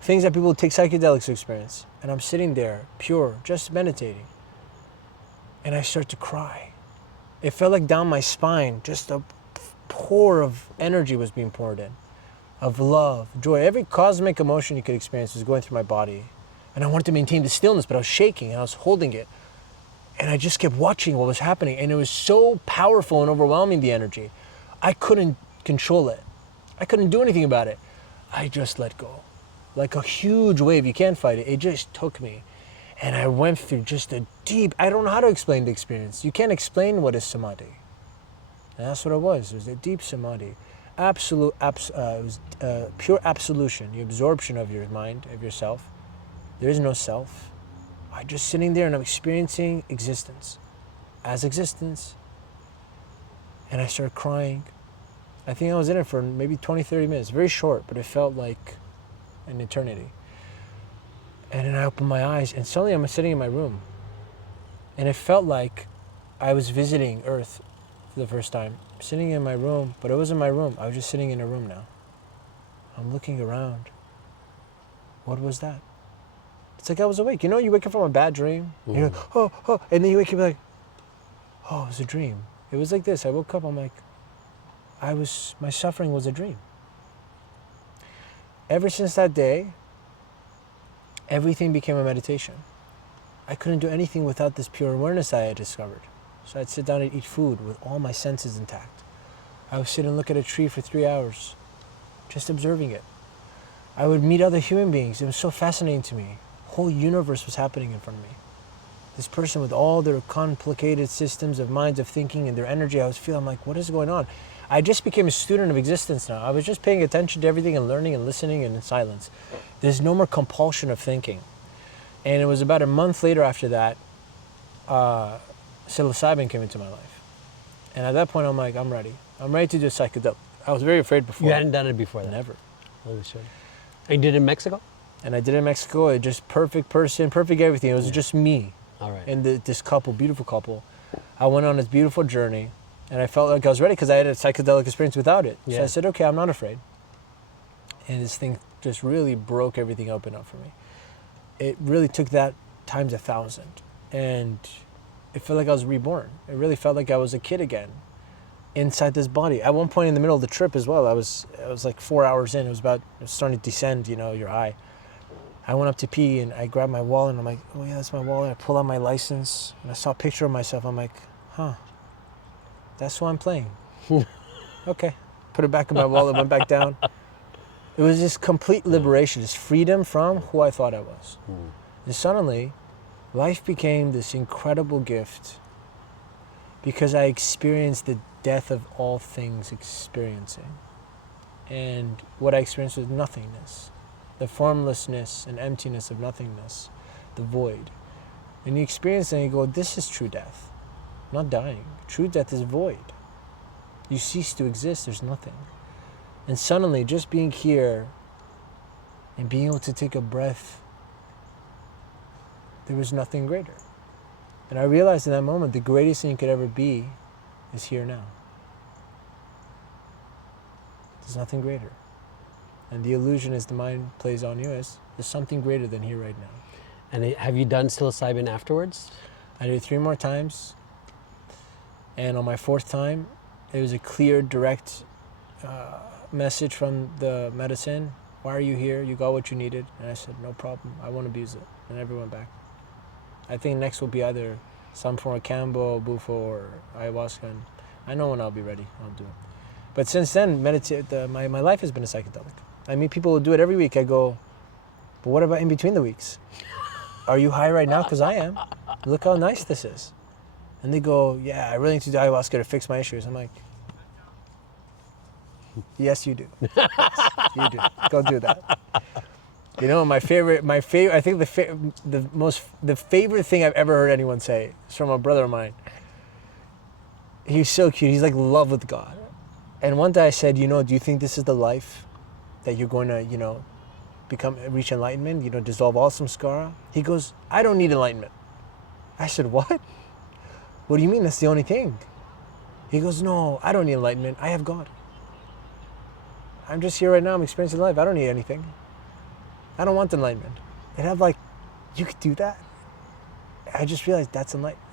Things that people take psychedelics to experience. And I'm sitting there, pure, just meditating. And I start to cry. It felt like down my spine, just a pour of energy was being poured in. Of love, joy. Every cosmic emotion you could experience was going through my body. And I wanted to maintain the stillness, but I was shaking and I was holding it. And I just kept watching what was happening. And it was so powerful and overwhelming, the energy. I couldn't control it. I couldn't do anything about it. I just let go. Like a huge wave, you can't fight it. It just took me. And I went through just a deep, I don't know how to explain the experience. You can't explain what is samadhi. And that's what it was. It was a deep samadhi. It was pure absolution, the absorption of your mind, of yourself, There is no self. I'm just sitting there and I'm experiencing existence as existence. And I started crying. I think I was in it for maybe 20, 30 minutes. Very short, but it felt like an eternity. And then I opened my eyes and suddenly I'm sitting in my room. And it felt like I was visiting Earth for the first time. Sitting in my room, but it wasn't my room. I was just sitting in a room now. I'm looking around. What was that? It's like I was awake. You know, you wake up from a bad dream. And you're like, oh. And then you wake up like, oh, it was a dream. It was like this. I woke up, I'm like, my suffering was a dream. Ever since that day, everything became a meditation. I couldn't do anything without this pure awareness I had discovered. So I'd sit down and eat food with all my senses intact. I would sit and look at a tree for 3 hours, just observing it. I would meet other human beings. It was so fascinating to me. The whole universe was happening in front of me. This person with all their complicated systems of minds of thinking and their energy, I was feeling like, what is going on? I just became a student of existence now. I was just paying attention to everything and learning and listening and in silence. There's no more compulsion of thinking. And it was about a month later after that, Psilocybin came into my life. And at that point, I'm like, I'm ready. I'm ready to do psychedelic. I was very afraid before. You hadn't done it before that? Never. Holy shit. And you did it in Mexico? And I did it in Mexico. It just perfect person, perfect everything. It was just me. All right. And this couple, beautiful couple. I went on this beautiful journey. And I felt like I was ready because I had a psychedelic experience without it. Yeah. So I said, okay, I'm not afraid. And this thing just really broke everything open up for me. It really took that times 1,000. And it felt like I was reborn. It really felt like I was a kid again inside this body. At one point in the middle of the trip as well, I was like 4 hours in. It was starting to descend, your eye. I went up to pee and I grabbed my wallet and I'm like, oh yeah, that's my wallet. I pulled out my license and I saw a picture of myself. I'm like, huh. That's who I'm playing. Okay. Put it back in my wallet, went back down. It was this complete liberation, this freedom from who I thought I was. And suddenly, life became this incredible gift because I experienced the death of all things experiencing. And what I experienced was nothingness, the formlessness and emptiness of nothingness, the void. And you experience it and you go, this is true death. Not dying. True death is void. You cease to exist, there's nothing. And suddenly, just being here and being able to take a breath, there was nothing greater. And I realized in that moment, the greatest thing you could ever be is here now. There's nothing greater. And the illusion as the mind plays on you is, there's something greater than here right now. And have you done psilocybin afterwards? I did it 3 more times. And on my 4th time, it was a clear, direct message from the medicine. Why are you here? You got what you needed. And I said, no problem. I won't abuse it. And I never went back. I think next will be either some form of Cambo, Bufo, or ayahuasca. And I know when I'll be ready. I'll do it. But since then, my life has been a psychedelic. I meet people who do it every week. I go, but what about in between the weeks? Are you high right now? Because I am. Look how nice this is. And they go, yeah, I really need to do ayahuasca to fix my issues. I'm like, yes, you do. Yes, you do. Go do that. My favorite, I think the favorite thing I've ever heard anyone say is from a brother of mine. He's so cute. He's like in love with God. And one day I said, do you think this is the life that you're going to, reach enlightenment, dissolve all samskara? He goes, I don't need enlightenment. I said, what? What do you mean? That's the only thing. He goes, no, I don't need enlightenment. I have God. I'm just here right now. I'm experiencing life. I don't need anything. I don't want enlightenment. And I'm like, you could do that? I just realized that's enlightenment.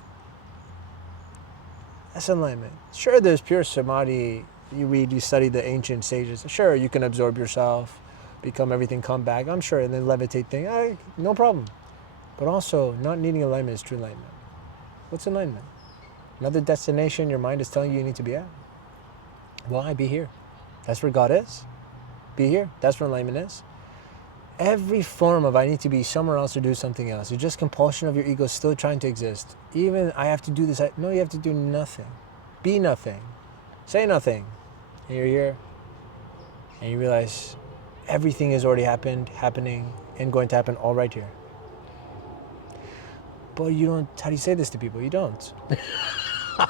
That's enlightenment. Sure, there's pure samadhi. You read, you study the ancient sages. Sure, you can absorb yourself, become everything, come back. I'm sure, and then levitate thing. No problem. But also, not needing enlightenment is true enlightenment. What's enlightenment? Another destination your mind is telling you need to be at. Why? Be here. That's where God is. Be here. That's where enlightenment is. Every form of I need to be somewhere else or do something else. It's just compulsion of your ego still trying to exist. Even I have to do this. No, you have to do nothing. Be nothing. Say nothing. And you're here. And you realize everything has already happened, happening, and going to happen all right here. but you don't, how do you say this to people? You don't.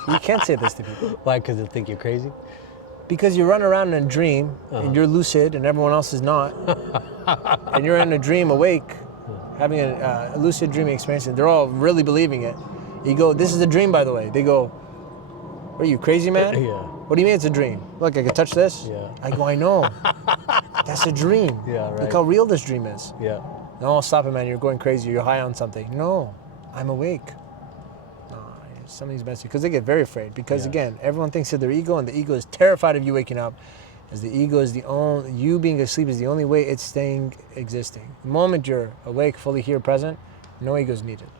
You can't say this to people. Why? Because they think you're crazy? Because you run around in a dream, and you're lucid, and everyone else is not. And you're in a dream awake, having a lucid dreaming experience, and they're all really believing it. You go, this is a dream, by the way. They go, what are you, crazy, man? Yeah. What do you mean it's a dream? Look, I can touch this? Yeah. I go, I know. That's a dream. Yeah, right. Look how real this dream is. Yeah. No, stop it, man. You're going crazy. You're high on something. No, I'm awake. No, something's messy. Because they get very afraid. Because, again, everyone thinks of their ego, and the ego is terrified of you waking up. As the ego is the only, you being asleep is the only way it's staying existing. The moment you're awake, fully here, present, no ego is needed.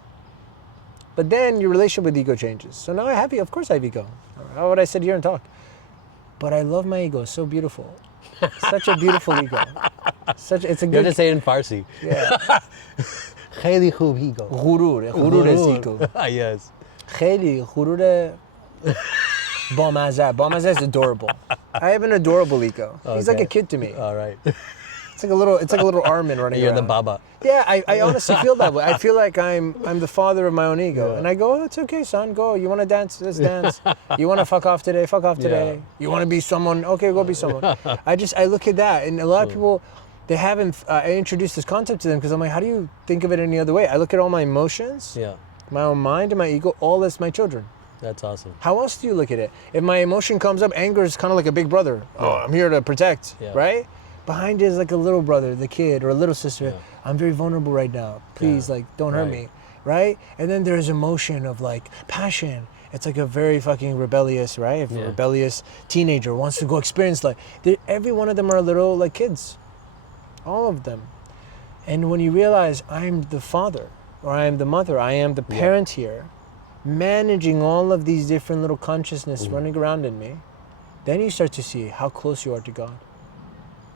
But then your relationship with ego changes. So now I have ego. Of course I have ego. How would I sit here and talk? But I love my ego. It's so beautiful. Such a beautiful ego. It's a good. You have to say it in Farsi. Yeah. خیلی خوب ego. غرور is ego. Yes. خیلی غرور بامزه is adorable. I have an adorable ego. He's like a kid to me. All right. It's like a little Armin running You're around. the Baba. Yeah, I honestly feel that way. I feel like I'm the father of my own ego. Yeah. And I go, oh, it's okay, son, go. You want to dance? Let's dance. You want to fuck off today? Fuck off today. Yeah. You want to be someone? Okay, go be someone. I look at that, and a lot of people, they haven't, I introduced this concept to them because I'm like, how do you think of it any other way? I look at all my emotions, Yeah. my own mind and my ego, all as my children. That's awesome. How else do you look at it? If my emotion comes up, anger is kind of like a big brother. Oh, I'm here to protect, right? Behind it is like a little brother, the kid, or a little sister. Yeah. I'm very vulnerable right now. Please, like, don't hurt me, right? And then there's emotion of like passion. It's like a very fucking rebellious, right? If a rebellious teenager wants to go experience life. Every one of them are little like kids, all of them. And when you realize I'm the father, or I am the mother, I am the parent here, managing all of these different little consciousness running around in me, then you start to see how close you are to God.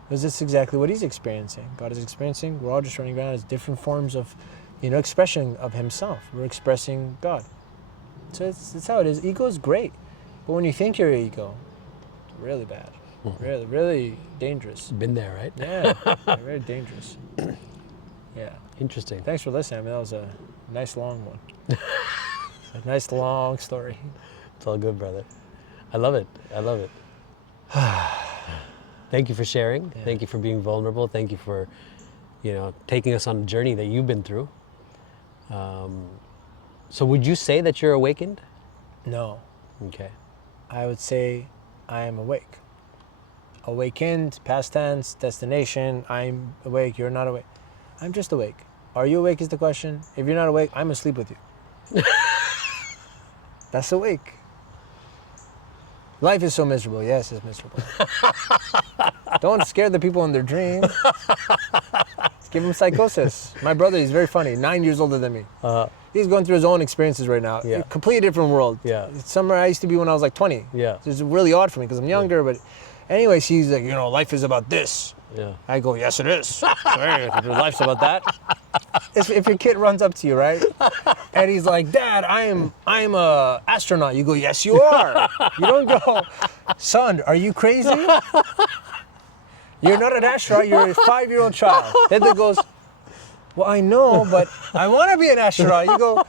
Because that's exactly what he's experiencing. God is experiencing. We're all just running around as different forms of, expression of himself. We're expressing God. So that's how it is. Ego is great. But when you think you're ego, really bad. Really, really dangerous. Been there, right? Yeah, very dangerous. Yeah. Interesting. Thanks for listening. I mean, that was a nice long one. A nice long story. It's all good, brother. I love it. I love it. Thank you for sharing. Yeah. Thank you for being vulnerable. Thank you for, taking us on a journey that you've been through. So would you say that you're awakened? No. Okay. I would say I am awake. Awakened, past tense, destination, I'm awake, you're not awake. I'm just awake. Are you awake is the question. If you're not awake, I'm asleep with you. That's awake. Life is so miserable. Yes, it's miserable. Don't scare the people in their dreams. Give them psychosis. My brother, he's very funny, 9 years older than me. He's going through his own experiences right now. Yeah. A completely different world. Yeah. It's somewhere I used to be when I was like 20. Yeah. It's really odd for me because I'm younger, but anyways, he's like, life is about this. Yeah. I go, yes, it is. Life's about that. If your kid runs up to you, right, and he's like, Dad, I'm a astronaut. You go, yes, you are. You don't go, son, are you crazy? You're not an astronaut. You're a 5-year-old child. Then they goes, well, I know, but I want to be an astronaut. You go,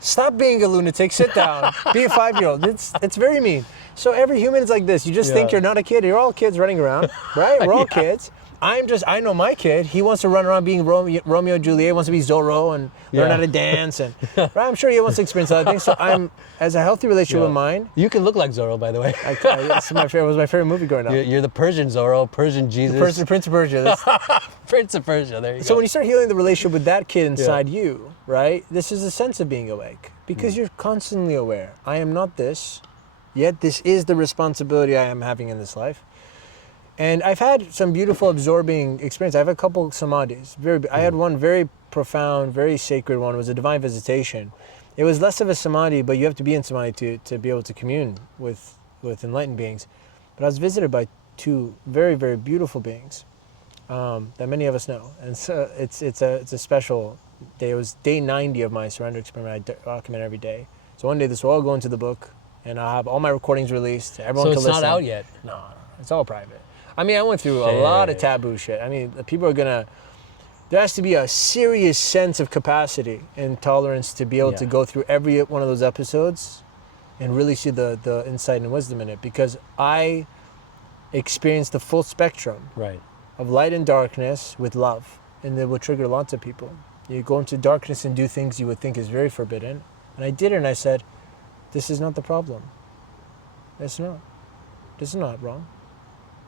stop being a lunatic. Sit down. Be a 5-year-old. It's very mean. So every human is like this. You just think you're not a kid. You're all kids running around, right? We're all kids. I know my kid. He wants to run around being Romeo and Juliet, wants to be Zorro and learn how to dance. And right? I'm sure he wants to experience other things. So as a healthy relationship with mine. You can look like Zorro, by the way. It was my favorite movie growing up. You're the Persian Zorro, Persian Jesus. The Prince of Persia. Prince of Persia, there you go. So when you start healing the relationship with that kid inside you, right, this is a sense of being awake. Because you're constantly aware. I am not this, yet this is the responsibility I am having in this life. And I've had some beautiful absorbing experience. I've had a couple samadhis. I had one very profound, very sacred one. It was a divine visitation. It was less of a samadhi, but you have to be in samadhi to be able to commune with enlightened beings. But I was visited by two very, very beautiful beings that many of us know. And so it's a special day. It was day 90 of my surrender experiment. I document every day. So one day this will all go into the book, and I'll have all my recordings released. Everyone can listen. So it's not out yet? No, it's all private. I mean, I went through a lot of taboo shit. I mean, people are gonna there has to be a serious sense of capacity and tolerance to be able to go through every one of those episodes and really see the insight and wisdom in it, because I experienced the full spectrum of light and darkness with love, and it will trigger lots of people. You go into darkness and do things you would think is very forbidden, and I did it, and I said, this is not the problem. It's not. This is not wrong.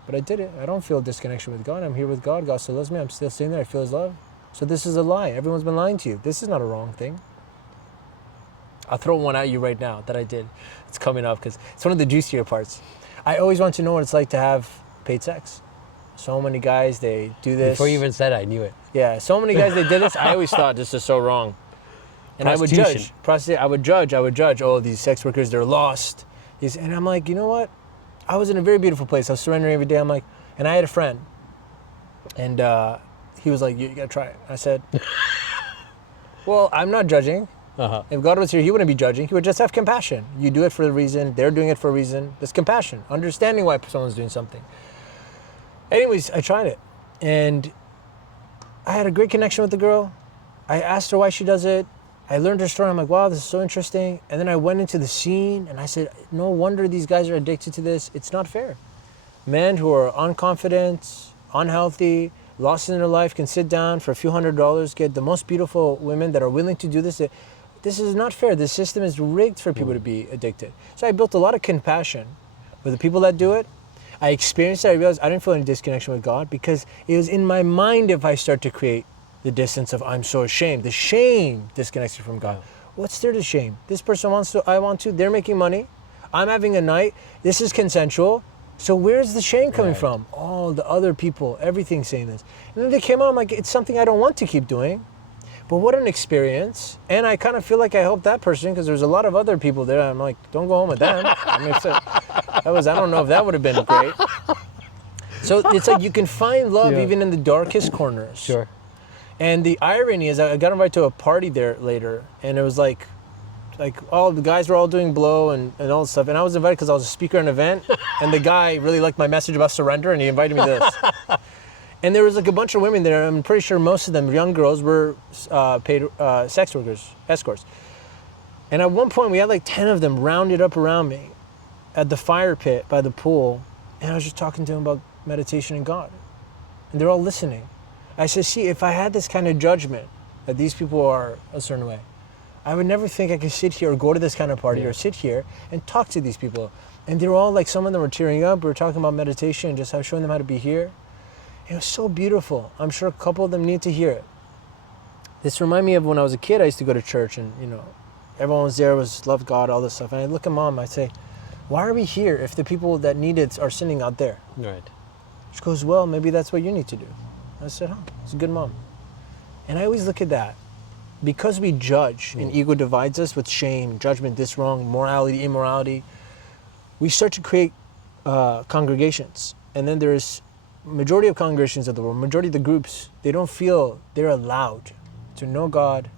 But I did it. I don't feel a disconnection with God. I'm here with God. God still loves me. I'm still sitting there. I feel his love. So this is a lie. Everyone's been lying to you. This is not a wrong thing. I'll throw one at you right now that I did. It's coming up because it's one of the juicier parts. I always want to know what it's like to have paid sex. So many guys, they do this. Before you even said it, I knew it. Yeah, so many guys, they did this. I always thought this is so wrong. And I would judge. I would judge. Oh, these sex workers, they're lost. And I'm like, you know what? I was in a very beautiful place. I was surrendering every day. I'm like, and I had a friend. And he was like, you gotta try it. I said, well, I'm not judging. If God was here, he wouldn't be judging. He would just have compassion. You do it for a reason. They're doing it for a reason. There's compassion, understanding why someone's doing something. Anyways, I tried it. And I had a great connection with the girl. I asked her why she does it. I learned her story. I'm like, wow, this is so interesting. And then I went into the scene and I said, no wonder these guys are addicted to this. It's not fair. Men who are unconfident, unhealthy, lost in their life can sit down for a few $100s, get the most beautiful women that are willing to do this. This is not fair. The system is rigged for people to be addicted. So I built a lot of compassion for the people that do it. I experienced it. I realized I didn't feel any disconnection with God because it was in my mind if I start to create the distance of I'm so ashamed. The shame disconnects you from God. What's there to shame? This person wants to, I want to, they're making money. I'm having a night. This is consensual. So where's the shame coming from? Oh, the other people, everything's saying this. And then they came out, I'm like, it's something I don't want to keep doing. But what an experience. And I kind of feel like I helped that person because there's a lot of other people there. I'm like, don't go home with them. I mean, I don't know if that would have been great. So it's like you can find love even in the darkest corners. Sure. And the irony is I got invited to a party there later, and it was like all the guys were all doing blow and all this stuff. And I was invited because I was a speaker at an event, and the guy really liked my message about surrender, and he invited me to this. And there was like a bunch of women there. I'm pretty sure most of them, young girls, were paid sex workers, escorts. And at one point, we had like 10 of them rounded up around me at the fire pit by the pool, and I was just talking to them about meditation and God. And they're all listening. I said, see, if I had this kind of judgment that these people are a certain way, I would never think I could sit here or go to this kind of party or sit here and talk to these people. And they were all like, some of them were tearing up. We were talking about meditation, just how showing them how to be here. It was so beautiful. I'm sure a couple of them need to hear it. This reminded me of when I was a kid, I used to go to church and, everyone was there, loved God, all this stuff. And I look at mom, I say, why are we here if the people that need it are sitting out there? Right. She goes, well, maybe that's what you need to do. I said, it's a good mom. And I always look at that. Because we judge and ego divides us with shame, judgment, this wrong, morality, immorality, we start to create congregations. And then there's majority of congregations of the world, majority of the groups, they don't feel they're allowed to know God,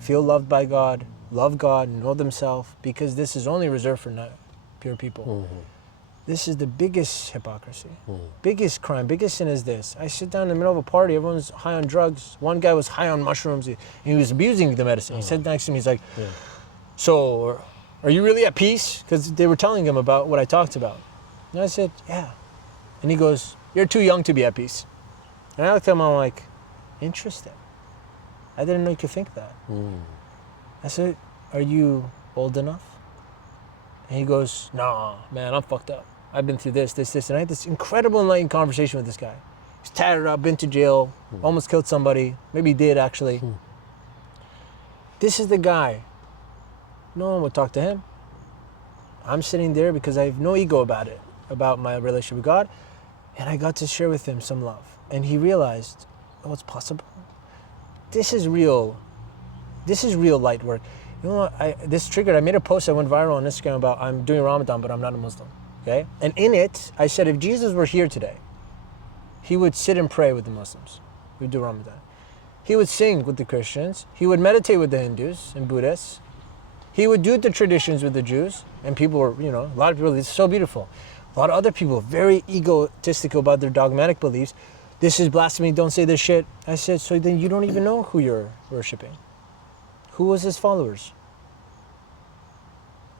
feel loved by God, love God, know themselves, because this is only reserved for pure people. Mm-hmm. This is the biggest hypocrisy, biggest crime, biggest sin is this. I sit down in the middle of a party, everyone's high on drugs. One guy was high on mushrooms. He was abusing the medicine. He sat next to me, he's like, so are you really at peace? Because they were telling him about what I talked about. And I said, yeah. And he goes, you're too young to be at peace. And I looked at him, I'm like, interesting. I didn't know you could think that. I said, are you old enough? And he goes, nah, man, I'm fucked up. I've been through this. And I had this incredible enlightening conversation with this guy. He's tattered up, been to jail, almost killed somebody. Maybe he did, actually. This is the guy. No one would talk to him. I'm sitting there because I have no ego about it, about my relationship with God. And I got to share with him some love. And he realized, oh, it's possible. This is real light work. You know what, this triggered, I made a post that went viral on Instagram about I'm doing Ramadan, but I'm not a Muslim, okay? And in it, I said if Jesus were here today, he would sit and pray with the Muslims. He would do Ramadan. He would sing with the Christians. He would meditate with the Hindus and Buddhists. He would do the traditions with the Jews. And people were, a lot of people, it's so beautiful. A lot of other people, very egotistical about their dogmatic beliefs. this is blasphemy, don't say this shit. I said, so then you don't even know who you're worshiping. Who was his followers?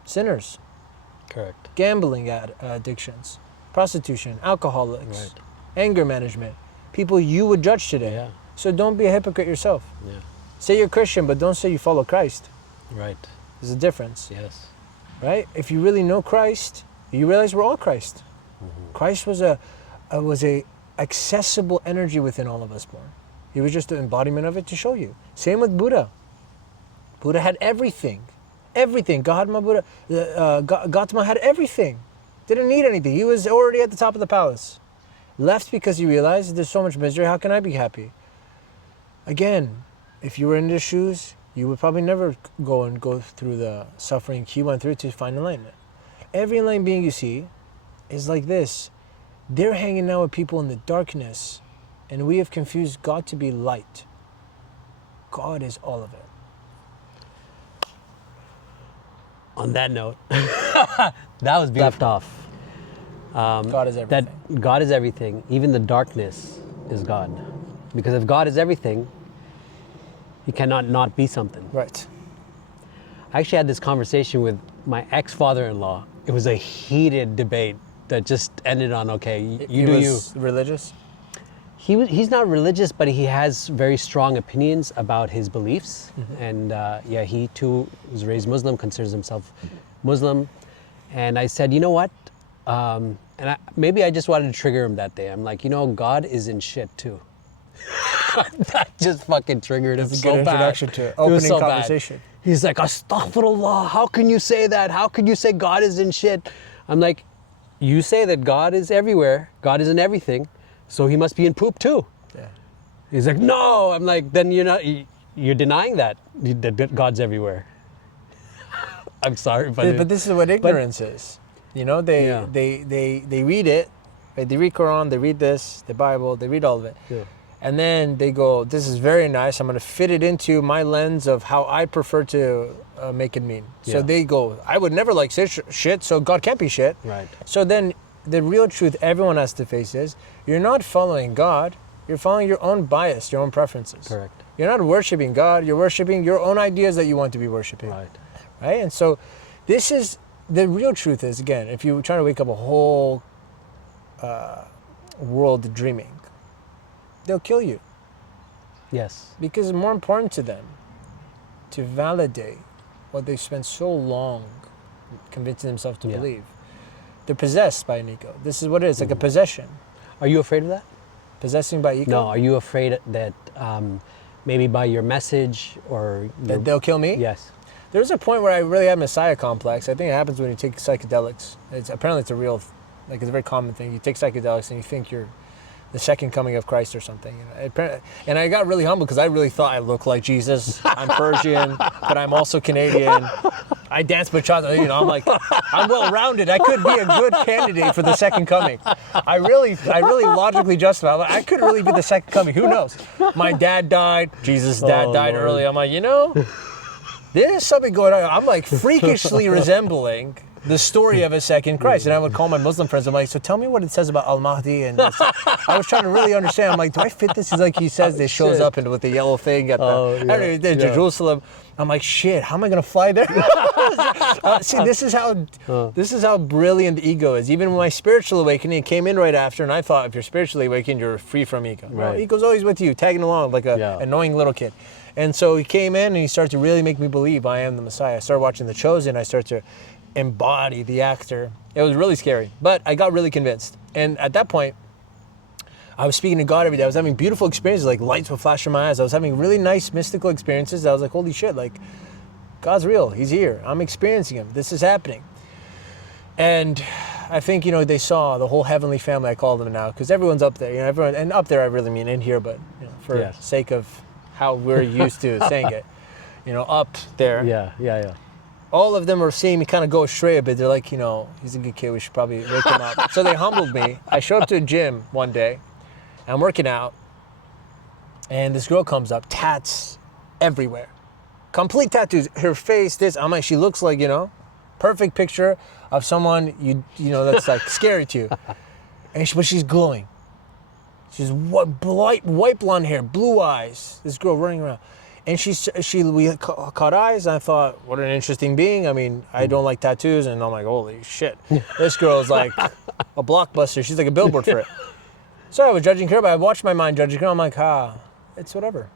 Sinners. Correct. Gambling addictions, prostitution, alcoholics, Right. anger management, people you would judge today. Yeah. So don't be a hypocrite yourself. Yeah. Say you're Christian, but don't say you follow Christ. Right. There's a difference, Yes. right? If you really know Christ, you realize we're all Christ. Christ was a accessible energy within all of us born. He was just the embodiment of it to show you. Same with Buddha. Buddha had everything. Everything. Gautama had everything. Didn't need anything. He was already at the top of the palace. Left because he realized there's so much misery, how can I be happy? Again, if you were in his shoes, you would probably never go through the suffering he went through to find enlightenment. Every enlightened being you see is like this. They're hanging out with people in the darkness, and we have confused God to be light. God is all of it. On that note, that was beautiful. Left off. God is everything. That God is everything. Even the darkness is God. Because if God is everything, he cannot not be something. Right. I actually had this conversation with my ex-father-in-law. It was a heated debate that just ended on, okay, you do you. He was religious? He's not religious, but he has very strong opinions about his beliefs. And he too was raised Muslim, considers himself Muslim. And I said, you know what? Maybe I just wanted to trigger him that day. I'm like, God is in shit too. That just fucking triggered him That's a so good bad. introduction to it. It was Opening so conversation. bad. He's like, astaghfirullah, how can you say that? How can you say God is in shit? I'm like, you say that God is everywhere, God is in everything, so he must be in poop too. Yeah. He's like, no. I'm like, then you're denying that God's everywhere. I'm sorry, but this is what ignorance is. They read it, right? They read Quran, they read this, the Bible, they read all of it. Yeah. And then they go, this is very nice. I'm going to fit it into my lens of how I prefer to make it mean. So they go, I would never like shit, so God can't be shit. Right. So then the real truth everyone has to face is, you're not following God, you're following your own bias, your own preferences. Correct. You're not worshiping God, you're worshiping your own ideas that you want to be worshiping. Right. Right? And so this is, the real truth is, again, if you're trying to wake up a whole world dreaming, they'll kill you. Yes. Because it's more important to them to validate what they've spent so long convincing themselves to believe. They're possessed by an ego. This is what it is, like a possession. Are you afraid of that? Possessing by ego? No. Are you afraid that maybe by your message or... That they'll kill me? Yes. There's a point where I really have Messiah complex. I think it happens when you take psychedelics. Apparently it's a real, it's a very common thing. You take psychedelics and you think you're the second coming of Christ or something. And I got really humbled because I really thought I looked like Jesus. I'm Persian, but I'm also Canadian. I dance bachata, I'm like, I'm well-rounded. I could be a good candidate for the second coming. I really logically justify it. I could really be the second coming. Who knows? My dad died. Jesus' dad died early. I'm like, there's something going on. I'm like freakishly resembling the story of a second Christ. And I would call my Muslim friends. I'm like, so tell me what it says about Al-Mahdi. And I was trying to really understand. I'm like, do I fit this? He's like, he says this shows up with the yellow thing at Jerusalem. I'm like, shit, how am I going to fly there? See, this is how brilliant the ego is. Even when my spiritual awakening came in right after, and I thought if you're spiritually awakened, you're free from ego. Right. No, ego's always with you, tagging along like an annoying little kid. And so he came in and he started to really make me believe I am the Messiah. I started watching The Chosen. I started to embody the actor. It was really scary, but I got really convinced. And at that point, I was speaking to God every day. I was having beautiful experiences, like lights would flash in my eyes. I was having really nice mystical experiences. I was like, holy shit, like God's real. He's here. I'm experiencing him. This is happening. And I think, they saw the whole heavenly family, I call them now, because everyone's up there. Everyone, and up there I really mean in here, but for sake of how we're used to saying it, up there. Yeah. All of them are seeing me kind of go astray a bit. They're like, he's a good kid. We should probably wake him up. So they humbled me. I showed up to a gym one day. I'm working out. And this girl comes up, tats everywhere. Complete tattoos. Her face, this. I'm like, she looks like, perfect picture of someone, that's like scary to you. But she's glowing. She's white blonde hair, blue eyes. This girl running around. And we caught eyes, and I thought, what an interesting being. I mean, I don't like tattoos, and I'm like, holy shit. This girl's like a blockbuster. She's like a billboard for it. So I was judging her, but I watched my mind judging her. I'm like, it's whatever.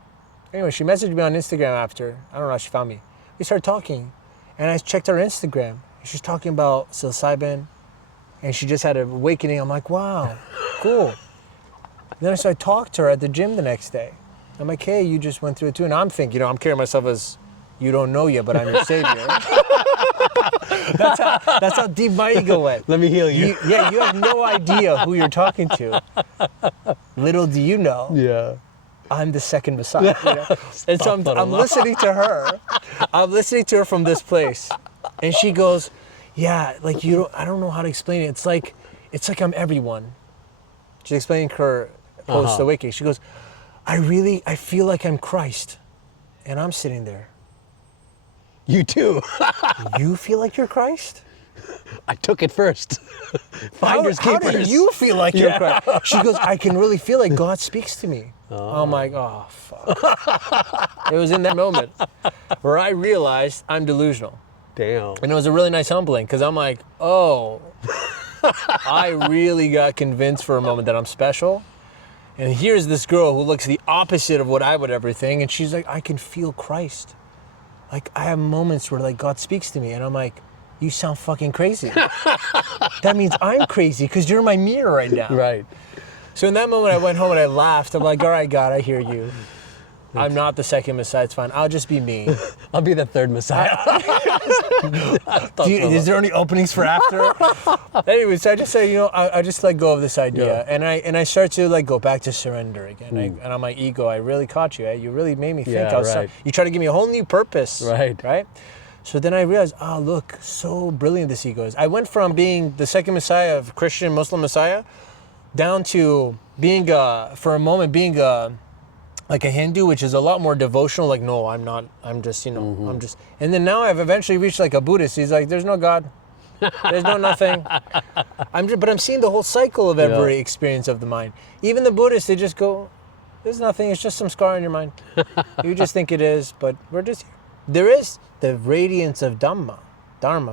Anyway, she messaged me on Instagram after. I don't know how she found me. We started talking, and I checked her Instagram. She's talking about Psilocybin, and she just had an awakening. I'm like, wow, cool. Then I talked to her at the gym the next day. I'm like, hey, you just went through it too. And I'm thinking, I'm carrying myself as, you don't know yet, but I'm your savior. That's how deep my ego went. Let me heal you. You have no idea who you're talking to. Little do you know. Yeah. I'm the second Messiah. And so I'm listening to her. I'm listening to her from this place. And she goes, yeah, like I don't know how to explain it. It's like I'm everyone. She's explaining her post-awakening. She goes, I feel like I'm Christ. And I'm sitting there. You too. You feel like you're Christ? I took it first. Finders keepers. How do you feel like you're Christ? She goes, I can really feel like God speaks to me. Oh. I'm like, oh, fuck. It was in that moment where I realized I'm delusional. Damn. And it was a really nice humbling, because I'm like, oh, I really got convinced for a moment that I'm special. And here's this girl who looks the opposite of what I would ever think. And she's like, I can feel Christ. Like, I have moments where, like, God speaks to me. And I'm like, you sound fucking crazy. That means I'm crazy because you're my mirror right now. Right. So in that moment, I went home and I laughed. I'm like, all right, God, I hear you. I'm not the second Messiah. It's fine. I'll just be me. I'll be the third Messiah. Is there any openings for after? Anyway, so I just say, I just let go of this idea, and I start to like go back to surrender again. And I'm like, ego, I really caught you. You really made me think. Yeah, right. You try to give me a whole new purpose. Right. So then I realized, look, so brilliant this ego is. I went from being the second Messiah of Christian Muslim Messiah down to being, for a moment, being like a Hindu, which is a lot more devotional. Like, no, I'm not. I'm just, I'm just. And then now I've eventually reached like a Buddhist. He's like, there's no God. There's no nothing. But I'm seeing the whole cycle of every experience of the mind. Even the Buddhists, they just go, there's nothing. It's just some scar in your mind. You just think it is, but we're just here. There is the radiance of Dharma,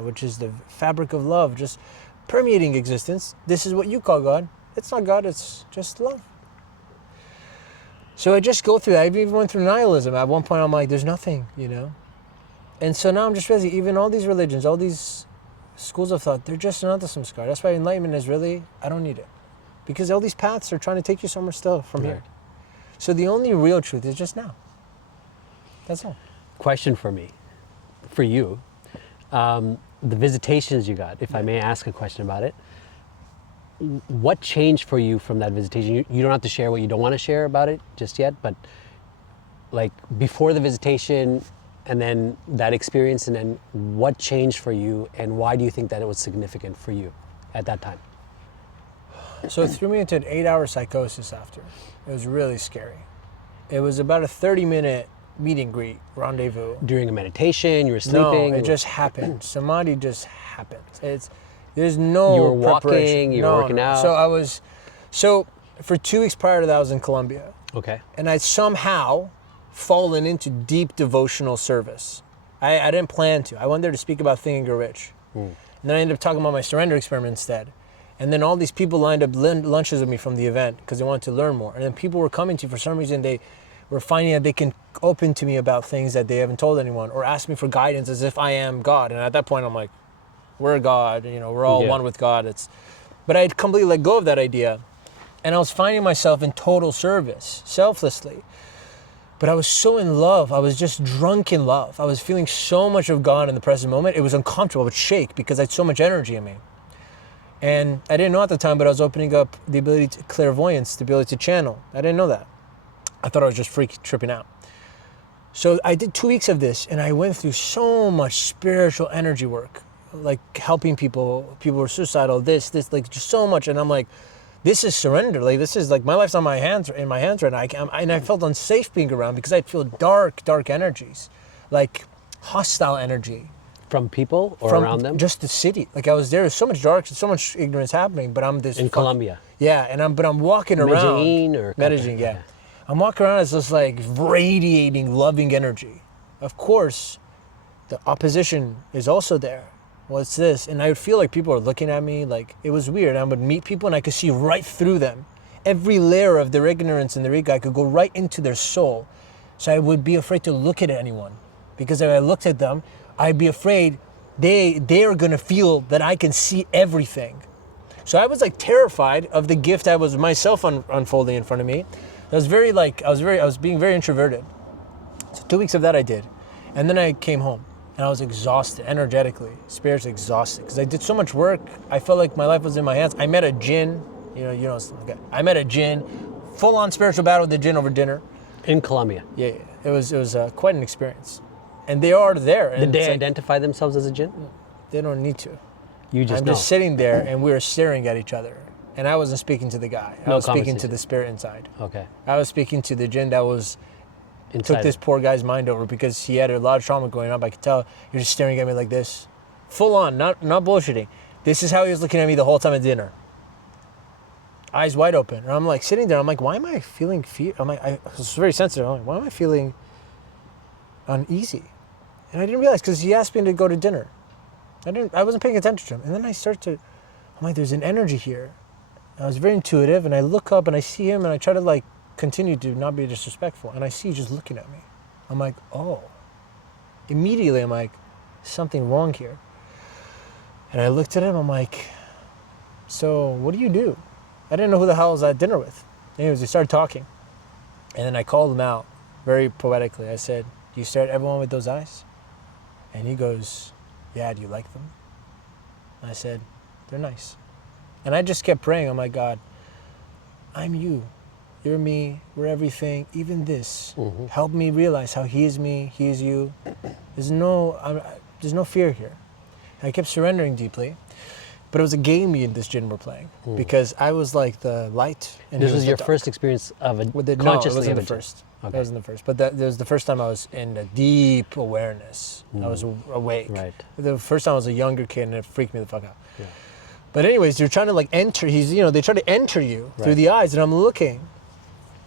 which is the fabric of love, just permeating existence. This is what you call God. It's not God. It's just love. So I just go through that. I even went through nihilism. At one point, I'm like, there's nothing, And so now I'm just realizing, even all these religions, all these schools of thought, they're just another samskara. That's why enlightenment is really, I don't need it. Because all these paths are trying to take you somewhere still from here. So the only real truth is just now. That's all. Question for you. The visitations you got, if I may ask a question about it. What changed for you from that visitation? You don't have to share what you don't want to share about it just yet, but like before the visitation and then that experience, and then what changed for you, and why do you think that it was significant for you at that time? So it threw me into an 8-hour psychosis after. It was really scary. It was about a 30-minute meet and greet, rendezvous. During a meditation, you were sleeping? No, it just happened. Samadhi just happened. There's no You were walking, preparation. you were working out. So for 2 weeks prior to that, I was in Colombia. Okay. And I'd somehow fallen into deep devotional service. I didn't plan to. I went there to speak about Think and Grow Rich. And then I ended up talking about my surrender experiment instead. And then all these people lined up lunches with me from the event because they wanted to learn more. And then people were coming to, for some reason, they were finding that they can open to me about things that they haven't told anyone, or ask me for guidance as if I am God. And at that point, I'm like, we're God, we're all one with God. But I had completely let go of that idea. And I was finding myself in total service, selflessly. But I was so in love. I was just drunk in love. I was feeling so much of God in the present moment. It was uncomfortable. I would shake because I had so much energy in me. And I didn't know at the time, but I was opening up the ability to clairvoyance, the ability to channel. I didn't know that. I thought I was just tripping out. So I did 2 weeks of this, and I went through so much spiritual energy work, like helping people who are suicidal, this, like just so much. And I'm like, this is surrender. Like, this is like, my life's in my hands right now. And I felt unsafe being around because I'd feel dark energies, like hostile energy. From people or from around them? just the city. Like I was there, so much dark, so much ignorance happening, but I'm this In Colombia. Yeah, and I'm walking around. Medellin or Medellin, yeah. okay. I'm walking around as this like radiating loving energy. Of course, the opposition is also there. What's this? And I would feel like people are looking at me, like it was weird. I would meet people and I could see right through them. Every layer of their ignorance and their ego, I could go right into their soul. So I would be afraid to look at anyone. Because if I looked at them, I'd be afraid they're gonna feel that I can see everything. So I was like terrified of the gift that was myself unfolding in front of me. I was being very introverted. So 2 weeks of that I did. And then I came home and I was exhausted, energetically, spiritually exhausted. Because I did so much work, I felt like my life was in my hands. I met a Jinn, I met a Jinn, full on spiritual battle with the Jinn over dinner. In Colombia. Yeah, it was quite an experience. And they are there. And Did they identify themselves as a Jinn? They don't need to. You just I'm know. just sitting there and we were staring at each other. And I wasn't speaking to the guy. I was speaking to the spirit inside. Okay. I was speaking to the Jinn that was Inside took this poor guy's mind over because he had a lot of trauma going on. I could tell you're just staring at me like this. Full on, not bullshitting. This is how he was looking at me the whole time at dinner. Eyes wide open. And I'm like sitting there, I'm like, why am I feeling fear? I was very sensitive. I'm like, why am I feeling uneasy? And I didn't realize because he asked me to go to dinner. I wasn't paying attention to him. And then I'm like, there's an energy here. I was very intuitive and I look up and I see him and I try to like continue to not be disrespectful. And I see he's just looking at me. I'm like, oh. Immediately I'm like, something wrong here. And I looked at him, I'm like, so what do you do? I didn't know who the hell I was at dinner with. Anyways, we started talking. And then I called him out very poetically. I said, do you stare at everyone with those eyes? And he goes, yeah, do you like them? I said, they're nice. And I just kept praying, oh my God, I'm you. You're me, we're everything, even this. Mm-hmm. Help me realize how he is me, he is you. There's no fear here. And I kept surrendering deeply. But it was a game me and this Jinn were playing. Because I was like the light. And this was your first experience of a consciously? No, it wasn't the first. Okay. That wasn't the first. But that was the first time I was in a deep awareness. I was awake. Right. The first time I was a younger kid and it freaked me the fuck out. Yeah. But anyways, they're trying to like enter, they try to enter you through the eyes and I'm looking.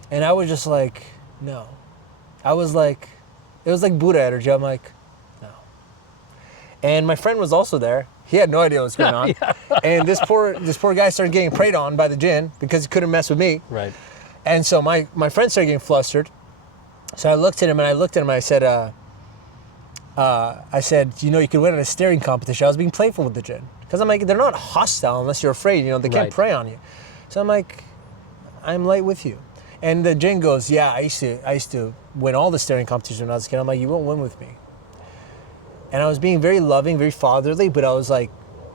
And I was just like, no. I was like, it was like Buddha energy. I'm like, no. And my friend was also there. He had no idea what was going on. Yeah. And this poor guy started getting preyed on by the Jinn because he couldn't mess with me. Right. And so my friend started getting flustered. So I looked at him and I said, you could win at a staring competition. I was being playful with the Jinn. Because I'm like, they're not hostile unless you're afraid, they can't prey on you. So I'm like, I'm light with you. And the Jinn goes, yeah, I used to win all the staring competitions when I was a kid. I'm like, you won't win with me. And I was being very loving, very fatherly, but I was like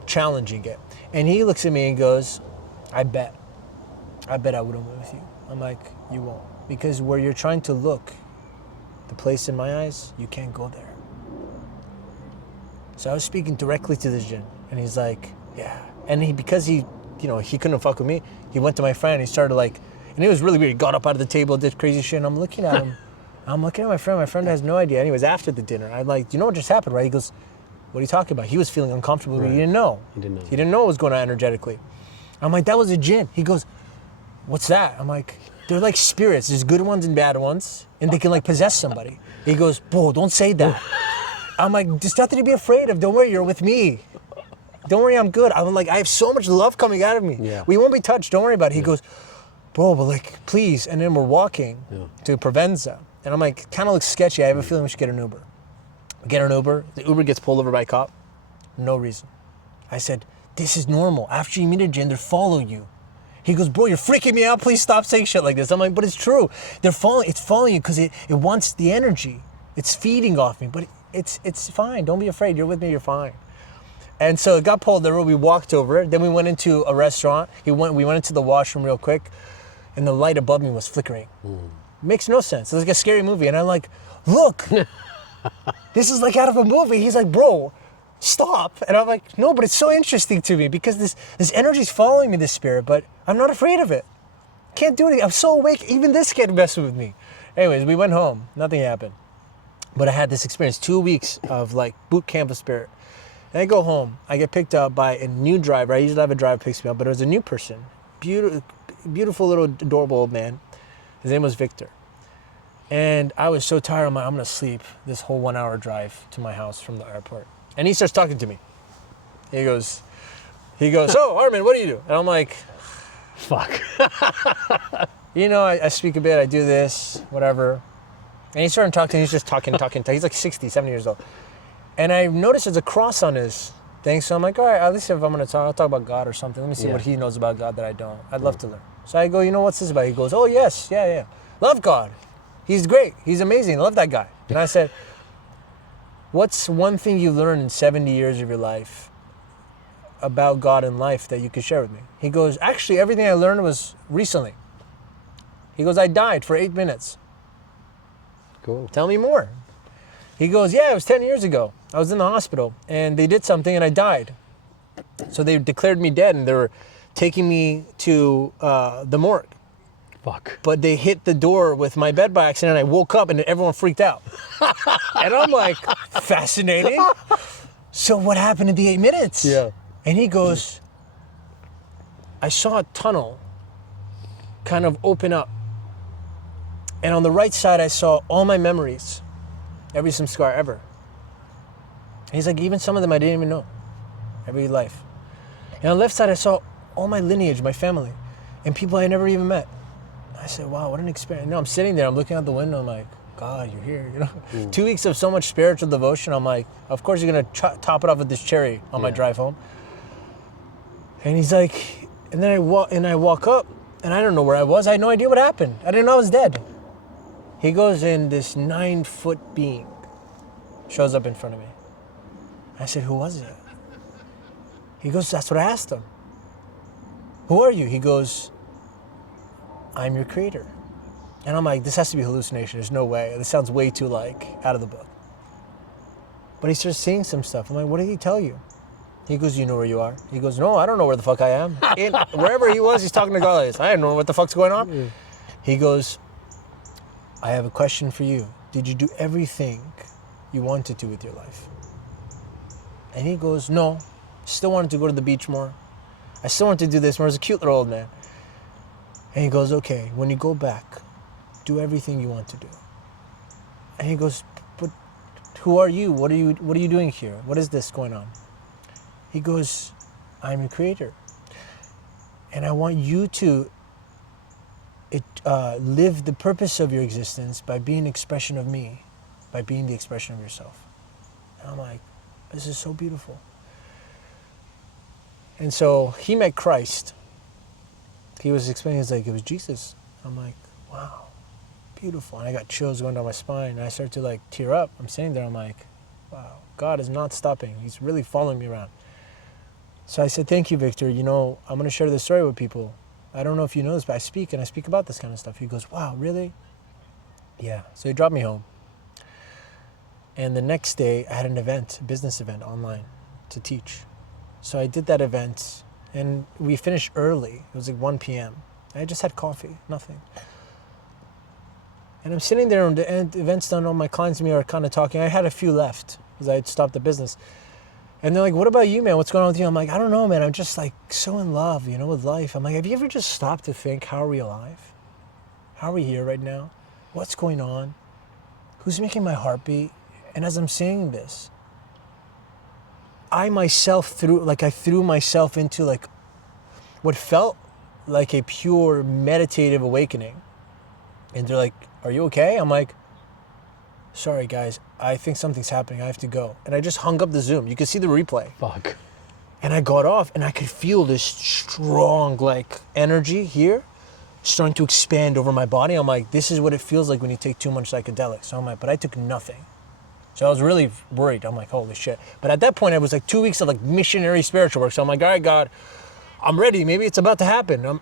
challenging it. And he looks at me and goes, I bet I wouldn't win with you. I'm like, you won't. Because where you're trying to look, the place in my eyes, you can't go there. So I was speaking directly to this Jinn. And he's like, yeah. And because he couldn't fuck with me, he went to my friend and he started like, and it was really weird. He got up out of the table, did crazy shit, and I'm looking at him. I'm looking at my friend. My friend has no idea. Anyways, after the dinner, I'm like, you know what just happened, right? He goes, what are you talking about? He was feeling uncomfortable, but he didn't know. He didn't know what was going on energetically. I'm like, that was a Jinn. He goes, what's that? I'm like, they're like spirits. There's good ones and bad ones, and they can like possess somebody. He goes, bro, don't say that. I'm like, there's nothing to be afraid of. Don't worry, you're with me. Don't worry, I'm good. I'm like, I have so much love coming out of me. Yeah. We won't be touched. Don't worry about it. He goes, bro, but like, please. And then we're walking to Provenza. And I'm like, kind of looks sketchy. I have a feeling we should get an Uber. We get an Uber. The Uber gets pulled over by a cop. No reason. I said, this is normal. After you meet a Jinn, they follow you. He goes, bro, you're freaking me out. Please stop saying shit like this. I'm like, but it's true. It's following you because it wants the energy. It's feeding off me. But it's fine. Don't be afraid. You're with me. You're fine. And so it got pulled over. We walked over it. Then we went into a restaurant. We went into the washroom real quick. And the light above me was flickering. Makes no sense. It's like a scary movie. And I'm like, look, this is like out of a movie. He's like, bro, stop. And I'm like, no, but it's so interesting to me because this energy's following me, this spirit, but I'm not afraid of it. Can't do anything. I'm so awake. Even this kid messing with me. Anyways, we went home. Nothing happened. But I had this experience, 2 weeks of like boot camp of spirit. Then I go home. I get picked up by a new driver. I usually have a driver picks me up, but it was a new person. Beautiful little adorable old man. His name was Victor. And I was so tired. I'm like, I'm going to sleep this whole 1 hour drive to my house from the airport. And he starts talking to me. He goes, so Armin, what do you do? And I'm like, Fuck. I speak a bit, I do this, whatever. And he started talking, he's just talking. He's like 60, 70 years old. And I noticed there's a cross on his thing. So I'm like, all right, at least if I'm going to talk, I'll talk about God or something. Let me see what he knows about God that I don't. I'd love to learn. So I go, what's this about? He goes, oh, yes, yeah. Love God. He's great. He's amazing. I love that guy. And I said, what's one thing you learned in 70 years of your life about God and life that you could share with me? He goes, actually, everything I learned was recently. He goes, I died for 8 minutes. Cool. Tell me more. He goes, yeah, it was 10 years ago. I was in the hospital and they did something and I died. So they declared me dead and they were taking me to the morgue. Fuck. But they hit the door with my bed by accident. I woke up and everyone freaked out. And I'm like, fascinating. So what happened in the 8 minutes? Yeah. And he goes, I saw a tunnel kind of open up. And on the right side, I saw all my memories, every samskar ever. And he's like, even some of them I didn't even know, every life. And on the left side, I saw all my lineage, my family, and people I never even met. I said, wow, what an experience. I'm sitting there, I'm looking out the window, I'm like, God, you're here, 2 weeks of so much spiritual devotion. I'm like, of course you're going to top it off with this cherry on my drive home. And he's like, and then I walk up, and I don't know where I was. I had no idea what happened. I didn't know I was dead. He goes in, this 9-foot being shows up in front of me. I said, who was it? He goes, that's what I asked him. Who are you? He goes, I'm your creator. And I'm like, this has to be hallucination. There's no way. This sounds way too out of the book. But he starts seeing some stuff. I'm like, what did he tell you? He goes, you know where you are? He goes, no, I don't know where the fuck I am. Wherever he was, he's talking to God like this. I don't know what the fuck's going on. Yeah. He goes, I have a question for you. Did you do everything you wanted to with your life? And he goes, no, still wanted to go to the beach more. I still wanted to do this more. I was a cute little old man. And he goes, okay, when you go back, do everything you want to do. And he goes, but who are you? What are you doing here? What is this going on? He goes, I'm your creator. And I want you to live the purpose of your existence by being an expression of me, by being the expression of yourself. And I'm like, this is so beautiful. And so he met Christ. He was explaining, it was Jesus. I'm like, wow, beautiful. And I got chills going down my spine. And I start to tear up. I'm sitting there, I'm like, wow, God is not stopping. He's really following me around. So I said, thank you, Victor. I'm going to share this story with people. I don't know if you know this, but I speak about this kind of stuff. He goes, wow, really? Yeah. So he dropped me home. And the next day I had an event, a business event online to teach. So I did that event and we finished early. It was 1 p.m. I just had coffee, nothing. And I'm sitting there and the event's done. All my clients and me are kind of talking. I had a few left because I had stopped the business. And they're like, what about you, man? What's going on with you? I'm like, I don't know, man. I'm just so in love, with life. I'm like, have you ever just stopped to think, how are we alive? How are we here right now? What's going on? Who's making my heart beat? And as I'm saying this, I myself threw myself into what felt like a pure meditative awakening. And they're like, are you okay? I'm like, sorry guys, I think something's happening. I have to go. And I just hung up the Zoom. You could see the replay. Fuck. And I got off and I could feel this strong energy here starting to expand over my body. I'm like, this is what it feels like when you take too much psychedelics. So I'm like, but I took nothing. So I was really worried. I'm like, holy shit. But at that point, it was 2 weeks of missionary spiritual work. So I'm like, all right, God, I'm ready. Maybe it's about to happen.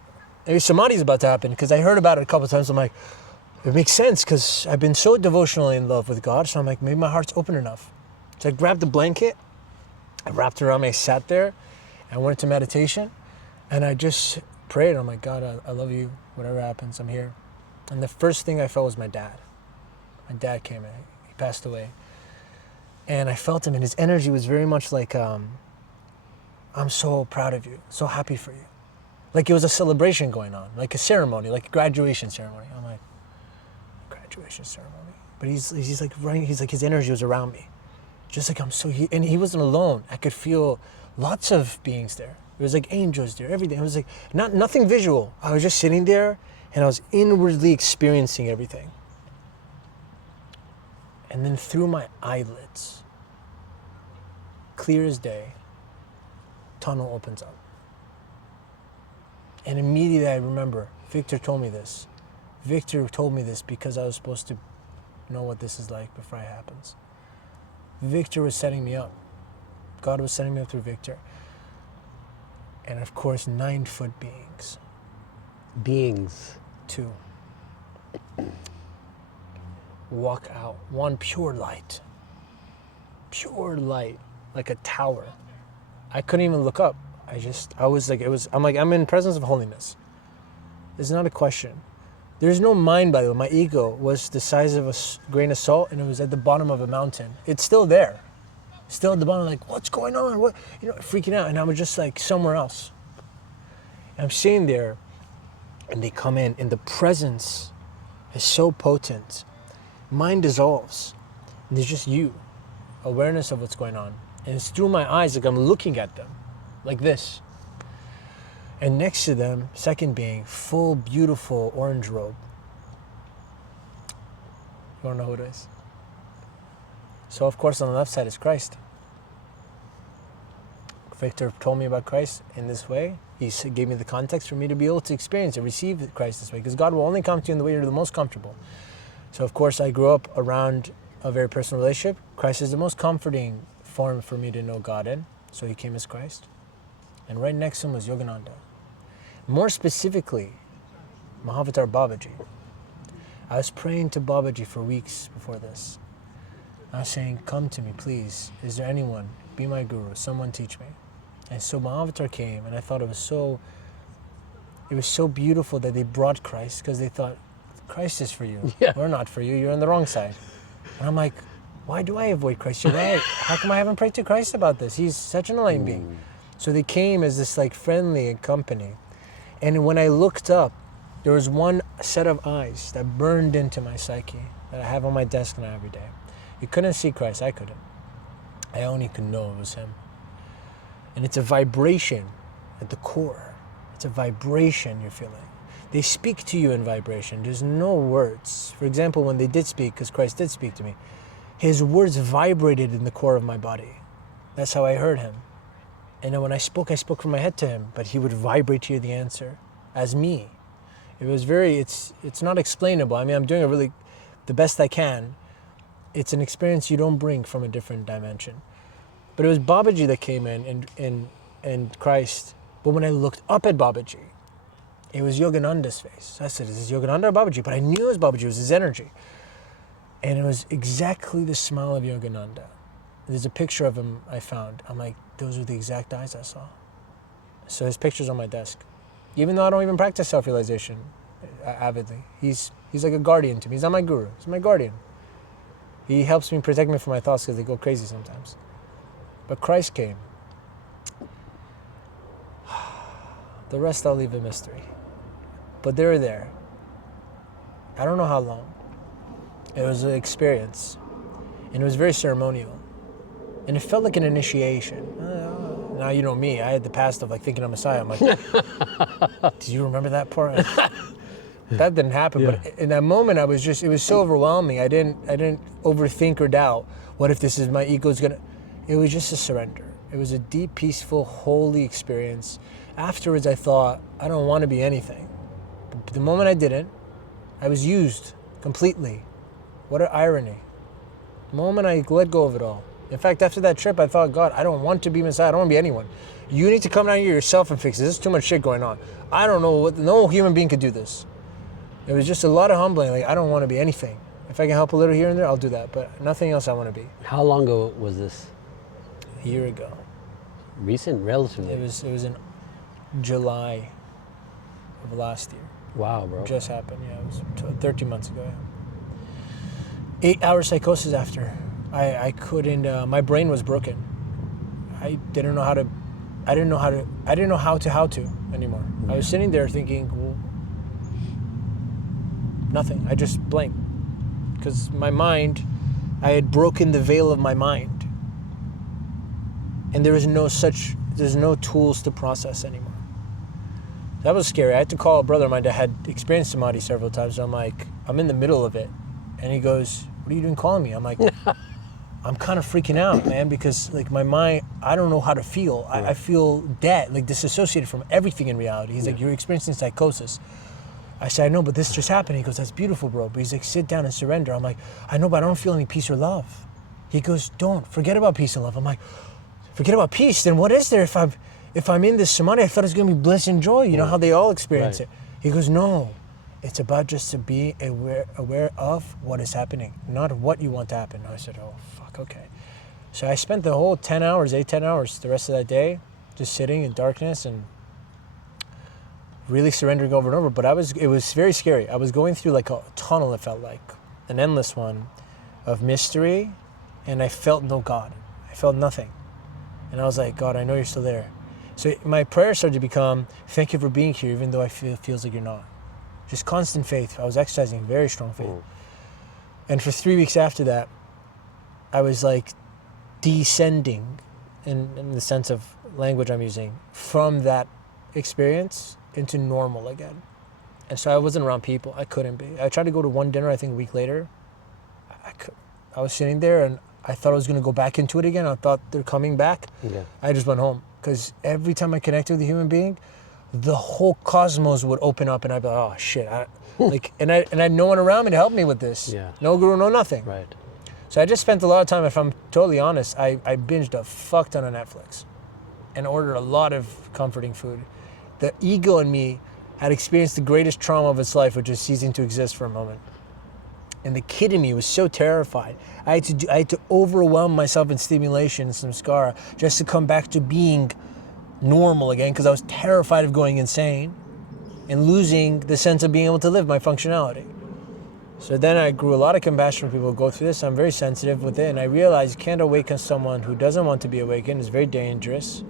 Maybe Samadhi's about to happen. Because I heard about it a couple of times. I'm like, it makes sense because I've been so devotionally in love with God. So I'm like, maybe my heart's open enough. So I grabbed the blanket. I wrapped it around me. I sat there. I went into meditation. And I just prayed. I'm like, God, I love you. Whatever happens, I'm here. And the first thing I felt was my dad. My dad came in. He passed away. And I felt him, and his energy was very much like, I'm so proud of you, so happy for you. Like it was a celebration going on, like a ceremony, like a graduation ceremony. I'm like, graduation ceremony. But he's like running, he's like, his energy was around me. Just like and he wasn't alone. I could feel lots of beings there. It was like angels there, everything. It was like, nothing visual. I was just sitting there and I was inwardly experiencing everything. And then through my eyelids, clear as day, tunnel opens up. And immediately I remember, Victor told me this. Victor told me this because I was supposed to know what this is like before it happens. Victor was setting me up. God was setting me up through Victor. And of course, 9-foot beings. Beings. 2. Walk out. 1, pure light. Pure light, like a tower. I couldn't even look up. I'm in presence of holiness. It's not a question. There's no mind, by the way. My ego was the size of a grain of salt, and it was at the bottom of a mountain. It's still there. Still at the bottom, like, what's going on? What, freaking out. And I was just like somewhere else. And I'm sitting there, and they come in, and the presence is so potent. Mind dissolves, and there's just you, awareness of what's going on. And it's through my eyes, like I'm looking at them, like this. And next to them, second being, full, beautiful orange robe. You wanna know who it is? So of course on the left side is Christ. Victor told me about Christ in this way. He gave me the context for me to be able to experience and receive Christ this way, because God will only come to you in the way you're the most comfortable. So of course I grew up around a very personal relationship. Christ is the most comforting form for me to know God in. So he came as Christ. And right next to him was Yogananda. More specifically, Mahavatar Babaji. I was praying to Babaji for weeks before this. I was saying, come to me, please. Is there anyone? Be my guru. Someone teach me. And so Mahavatar came, and I thought it was so beautiful that they brought Christ, because they thought, Christ is for you. Yeah. We're not for you. You're on the wrong side. And I'm like, why do I avoid Christ? You're right. How come I haven't prayed to Christ about this? He's such an enlightened being. So they came as this like friendly company. And when I looked up, there was one set of eyes that burned into my psyche that I have on my desk now every day. You couldn't see Christ, I couldn't. I only could know it was him. And it's a vibration at the core. It's a vibration you're feeling. They speak to you in vibration. There's no words. For example, when they did speak, because Christ did speak to me, his words vibrated in the core of my body. That's how I heard him. And then when I spoke from my head to him, but he would vibrate to you the answer as me. It was it's not explainable. I mean, I'm doing the best I can. It's an experience you don't bring from a different dimension. But it was Babaji that came in and Christ. But when I looked up at Babaji, it was Yogananda's face. So I said, is this Yogananda or Babaji? But I knew it was Babaji, it was his energy. And it was exactly the smile of Yogananda. There's a picture of him I found. I'm like, those are the exact eyes I saw. So his picture's on my desk. Even though I don't even practice self-realization avidly, he's like a guardian to me. He's not my guru, he's my guardian. He helps me protect me from my thoughts because they go crazy sometimes. But Christ came. The rest I'll leave a mystery. But they were there. I don't know how long. It was an experience. And it was very ceremonial. And it felt like an initiation. Now you know me, I had the past of like thinking I'm Messiah. I'm like, do you remember that part? That didn't happen, yeah. But in that moment it was so overwhelming. I didn't overthink or doubt, what if this is my ego's gonna, it was just a surrender. It was a deep, peaceful, holy experience. Afterwards I thought, I don't want to be anything. But the moment I didn't, I was used completely. What an irony. The moment I let go of it all. In fact, after that trip, I thought, God, I don't want to be Messiah. I don't want to be anyone. You need to come down here yourself and fix it. There's too much shit going on. I don't know no human being could do this. It was just a lot of humbling. Like, I don't want to be anything. If I can help a little here and there, I'll do that. But nothing else I want to be. How long ago was this? A year ago. Recent, relatively? It was in July of last year. Wow, bro. It just happened, yeah. It was 13 months ago, yeah. 8-hour psychosis after. I couldn't, my brain was broken. I didn't know how to anymore. I was sitting there thinking, well, nothing. I just blanked. Because my mind, I had broken the veil of my mind. And there's no tools to process anymore. That was scary. I had to call a brother of mine that had experienced Samadhi several times. I'm like, I'm in the middle of it. And he goes, what are you doing calling me? I'm like, I'm kind of freaking out, man, because like my mind, I don't know how to feel. I feel dead, like disassociated from everything in reality. He's like, you're experiencing psychosis. I said, I know, but this just happened. He goes, that's beautiful, bro. But he's like, sit down and surrender. I'm like, I know, but I don't feel any peace or love. He goes, don't, forget about peace and love. I'm like, forget about peace, then what is there if I'm in this samadhi? I thought it's gonna be bliss and joy, you know how they all experience it. He goes, no, it's about just to be aware of what is happening, not what you want to happen. I said, oh, fuck, okay. So I spent the whole 10 hours, the rest of that day, just sitting in darkness and really surrendering over and over. But it was very scary. I was going through like a tunnel, it felt like, an endless one of mystery, and I felt no God. I felt nothing. And I was like, God, I know you're still there. So my prayer started to become, thank you for being here, even though it feels like you're not. Just constant faith. I was exercising very strong faith. And for 3 weeks after that, I was like descending, in the sense of language I'm using, from that experience into normal again. And so I wasn't around people. I couldn't be. I tried to go to one dinner, I think a week later. I was sitting there and I thought I was going to go back into it again. I thought they're coming back. Yeah. I just went home. Because every time I connected with a human being, the whole cosmos would open up and I'd be like, oh shit. And I had no one around me to help me with this. Yeah. No guru, no nothing. Right. So I just spent a lot of time, if I'm totally honest, I binged a fuck ton of Netflix and ordered a lot of comforting food. The ego in me had experienced the greatest trauma of its life, which is ceasing to exist for a moment. And the kid in me was so terrified. I had to overwhelm myself in stimulation and samskara just to come back to being normal again, because I was terrified of going insane and losing the sense of being able to live my functionality. So then I grew a lot of compassion for people who go through this. I'm very sensitive with it, and I realized you can't awaken someone who doesn't want to be awakened. It's very dangerous.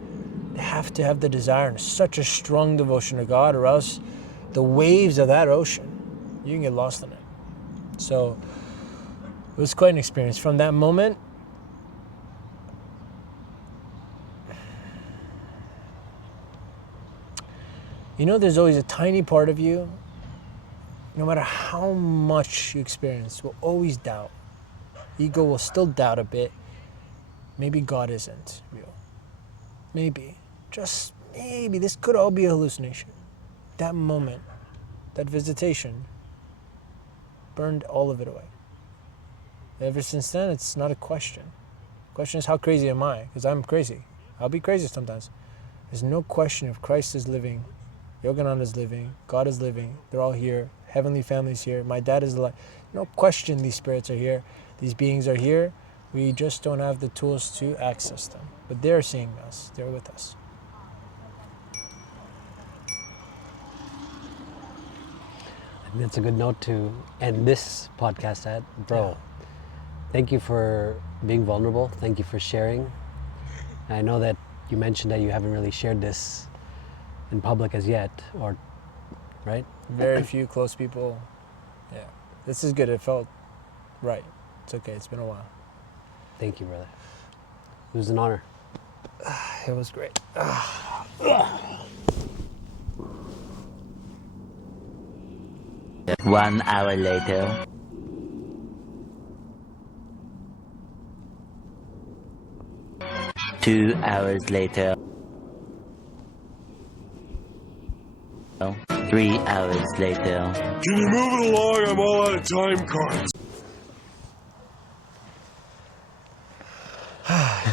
They have to have the desire and such a strong devotion to God, or else the waves of that ocean, you can get lost in it. So it was quite an experience. From that moment, you know, there's always a tiny part of you, no matter how much you experience, will always doubt. Ego will still doubt a bit. Maybe God isn't real. Maybe, just maybe, this could all be a hallucination. That moment, that visitation, burned all of it away. Ever since then, it's not a question. The question is, how crazy am I? Because I'm crazy. I'll be crazy sometimes. There's no question if Christ is living, Yogananda is living, God is living, they're all here, heavenly family's here, my dad is alive. No question these spirits are here, these beings are here. We just don't have the tools to access them. But they're seeing us, they're with us. That's a good note to end this podcast at. Bro, thank you for being vulnerable. Thank you for sharing. I know that you mentioned that you haven't really shared this in public as yet, or, right? Very few close people. Yeah. This is good. It felt right. It's okay. It's been a while. Thank you, brother. It was an honor. It was great. 1 hour later. Two hours later. 3 hours later. Can you move it along? I'm all out of time cards.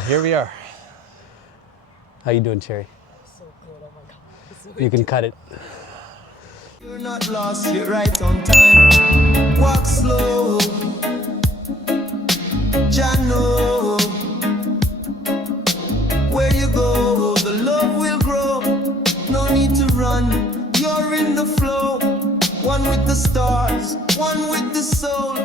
Here we are. How you doing, Cherry? So good, oh my God. So You can cut it. You're not lost, you're right on time. Walk slow, Jano. Where you go, the love will grow. No need to run, you're in the flow. One with the stars, one with the soul.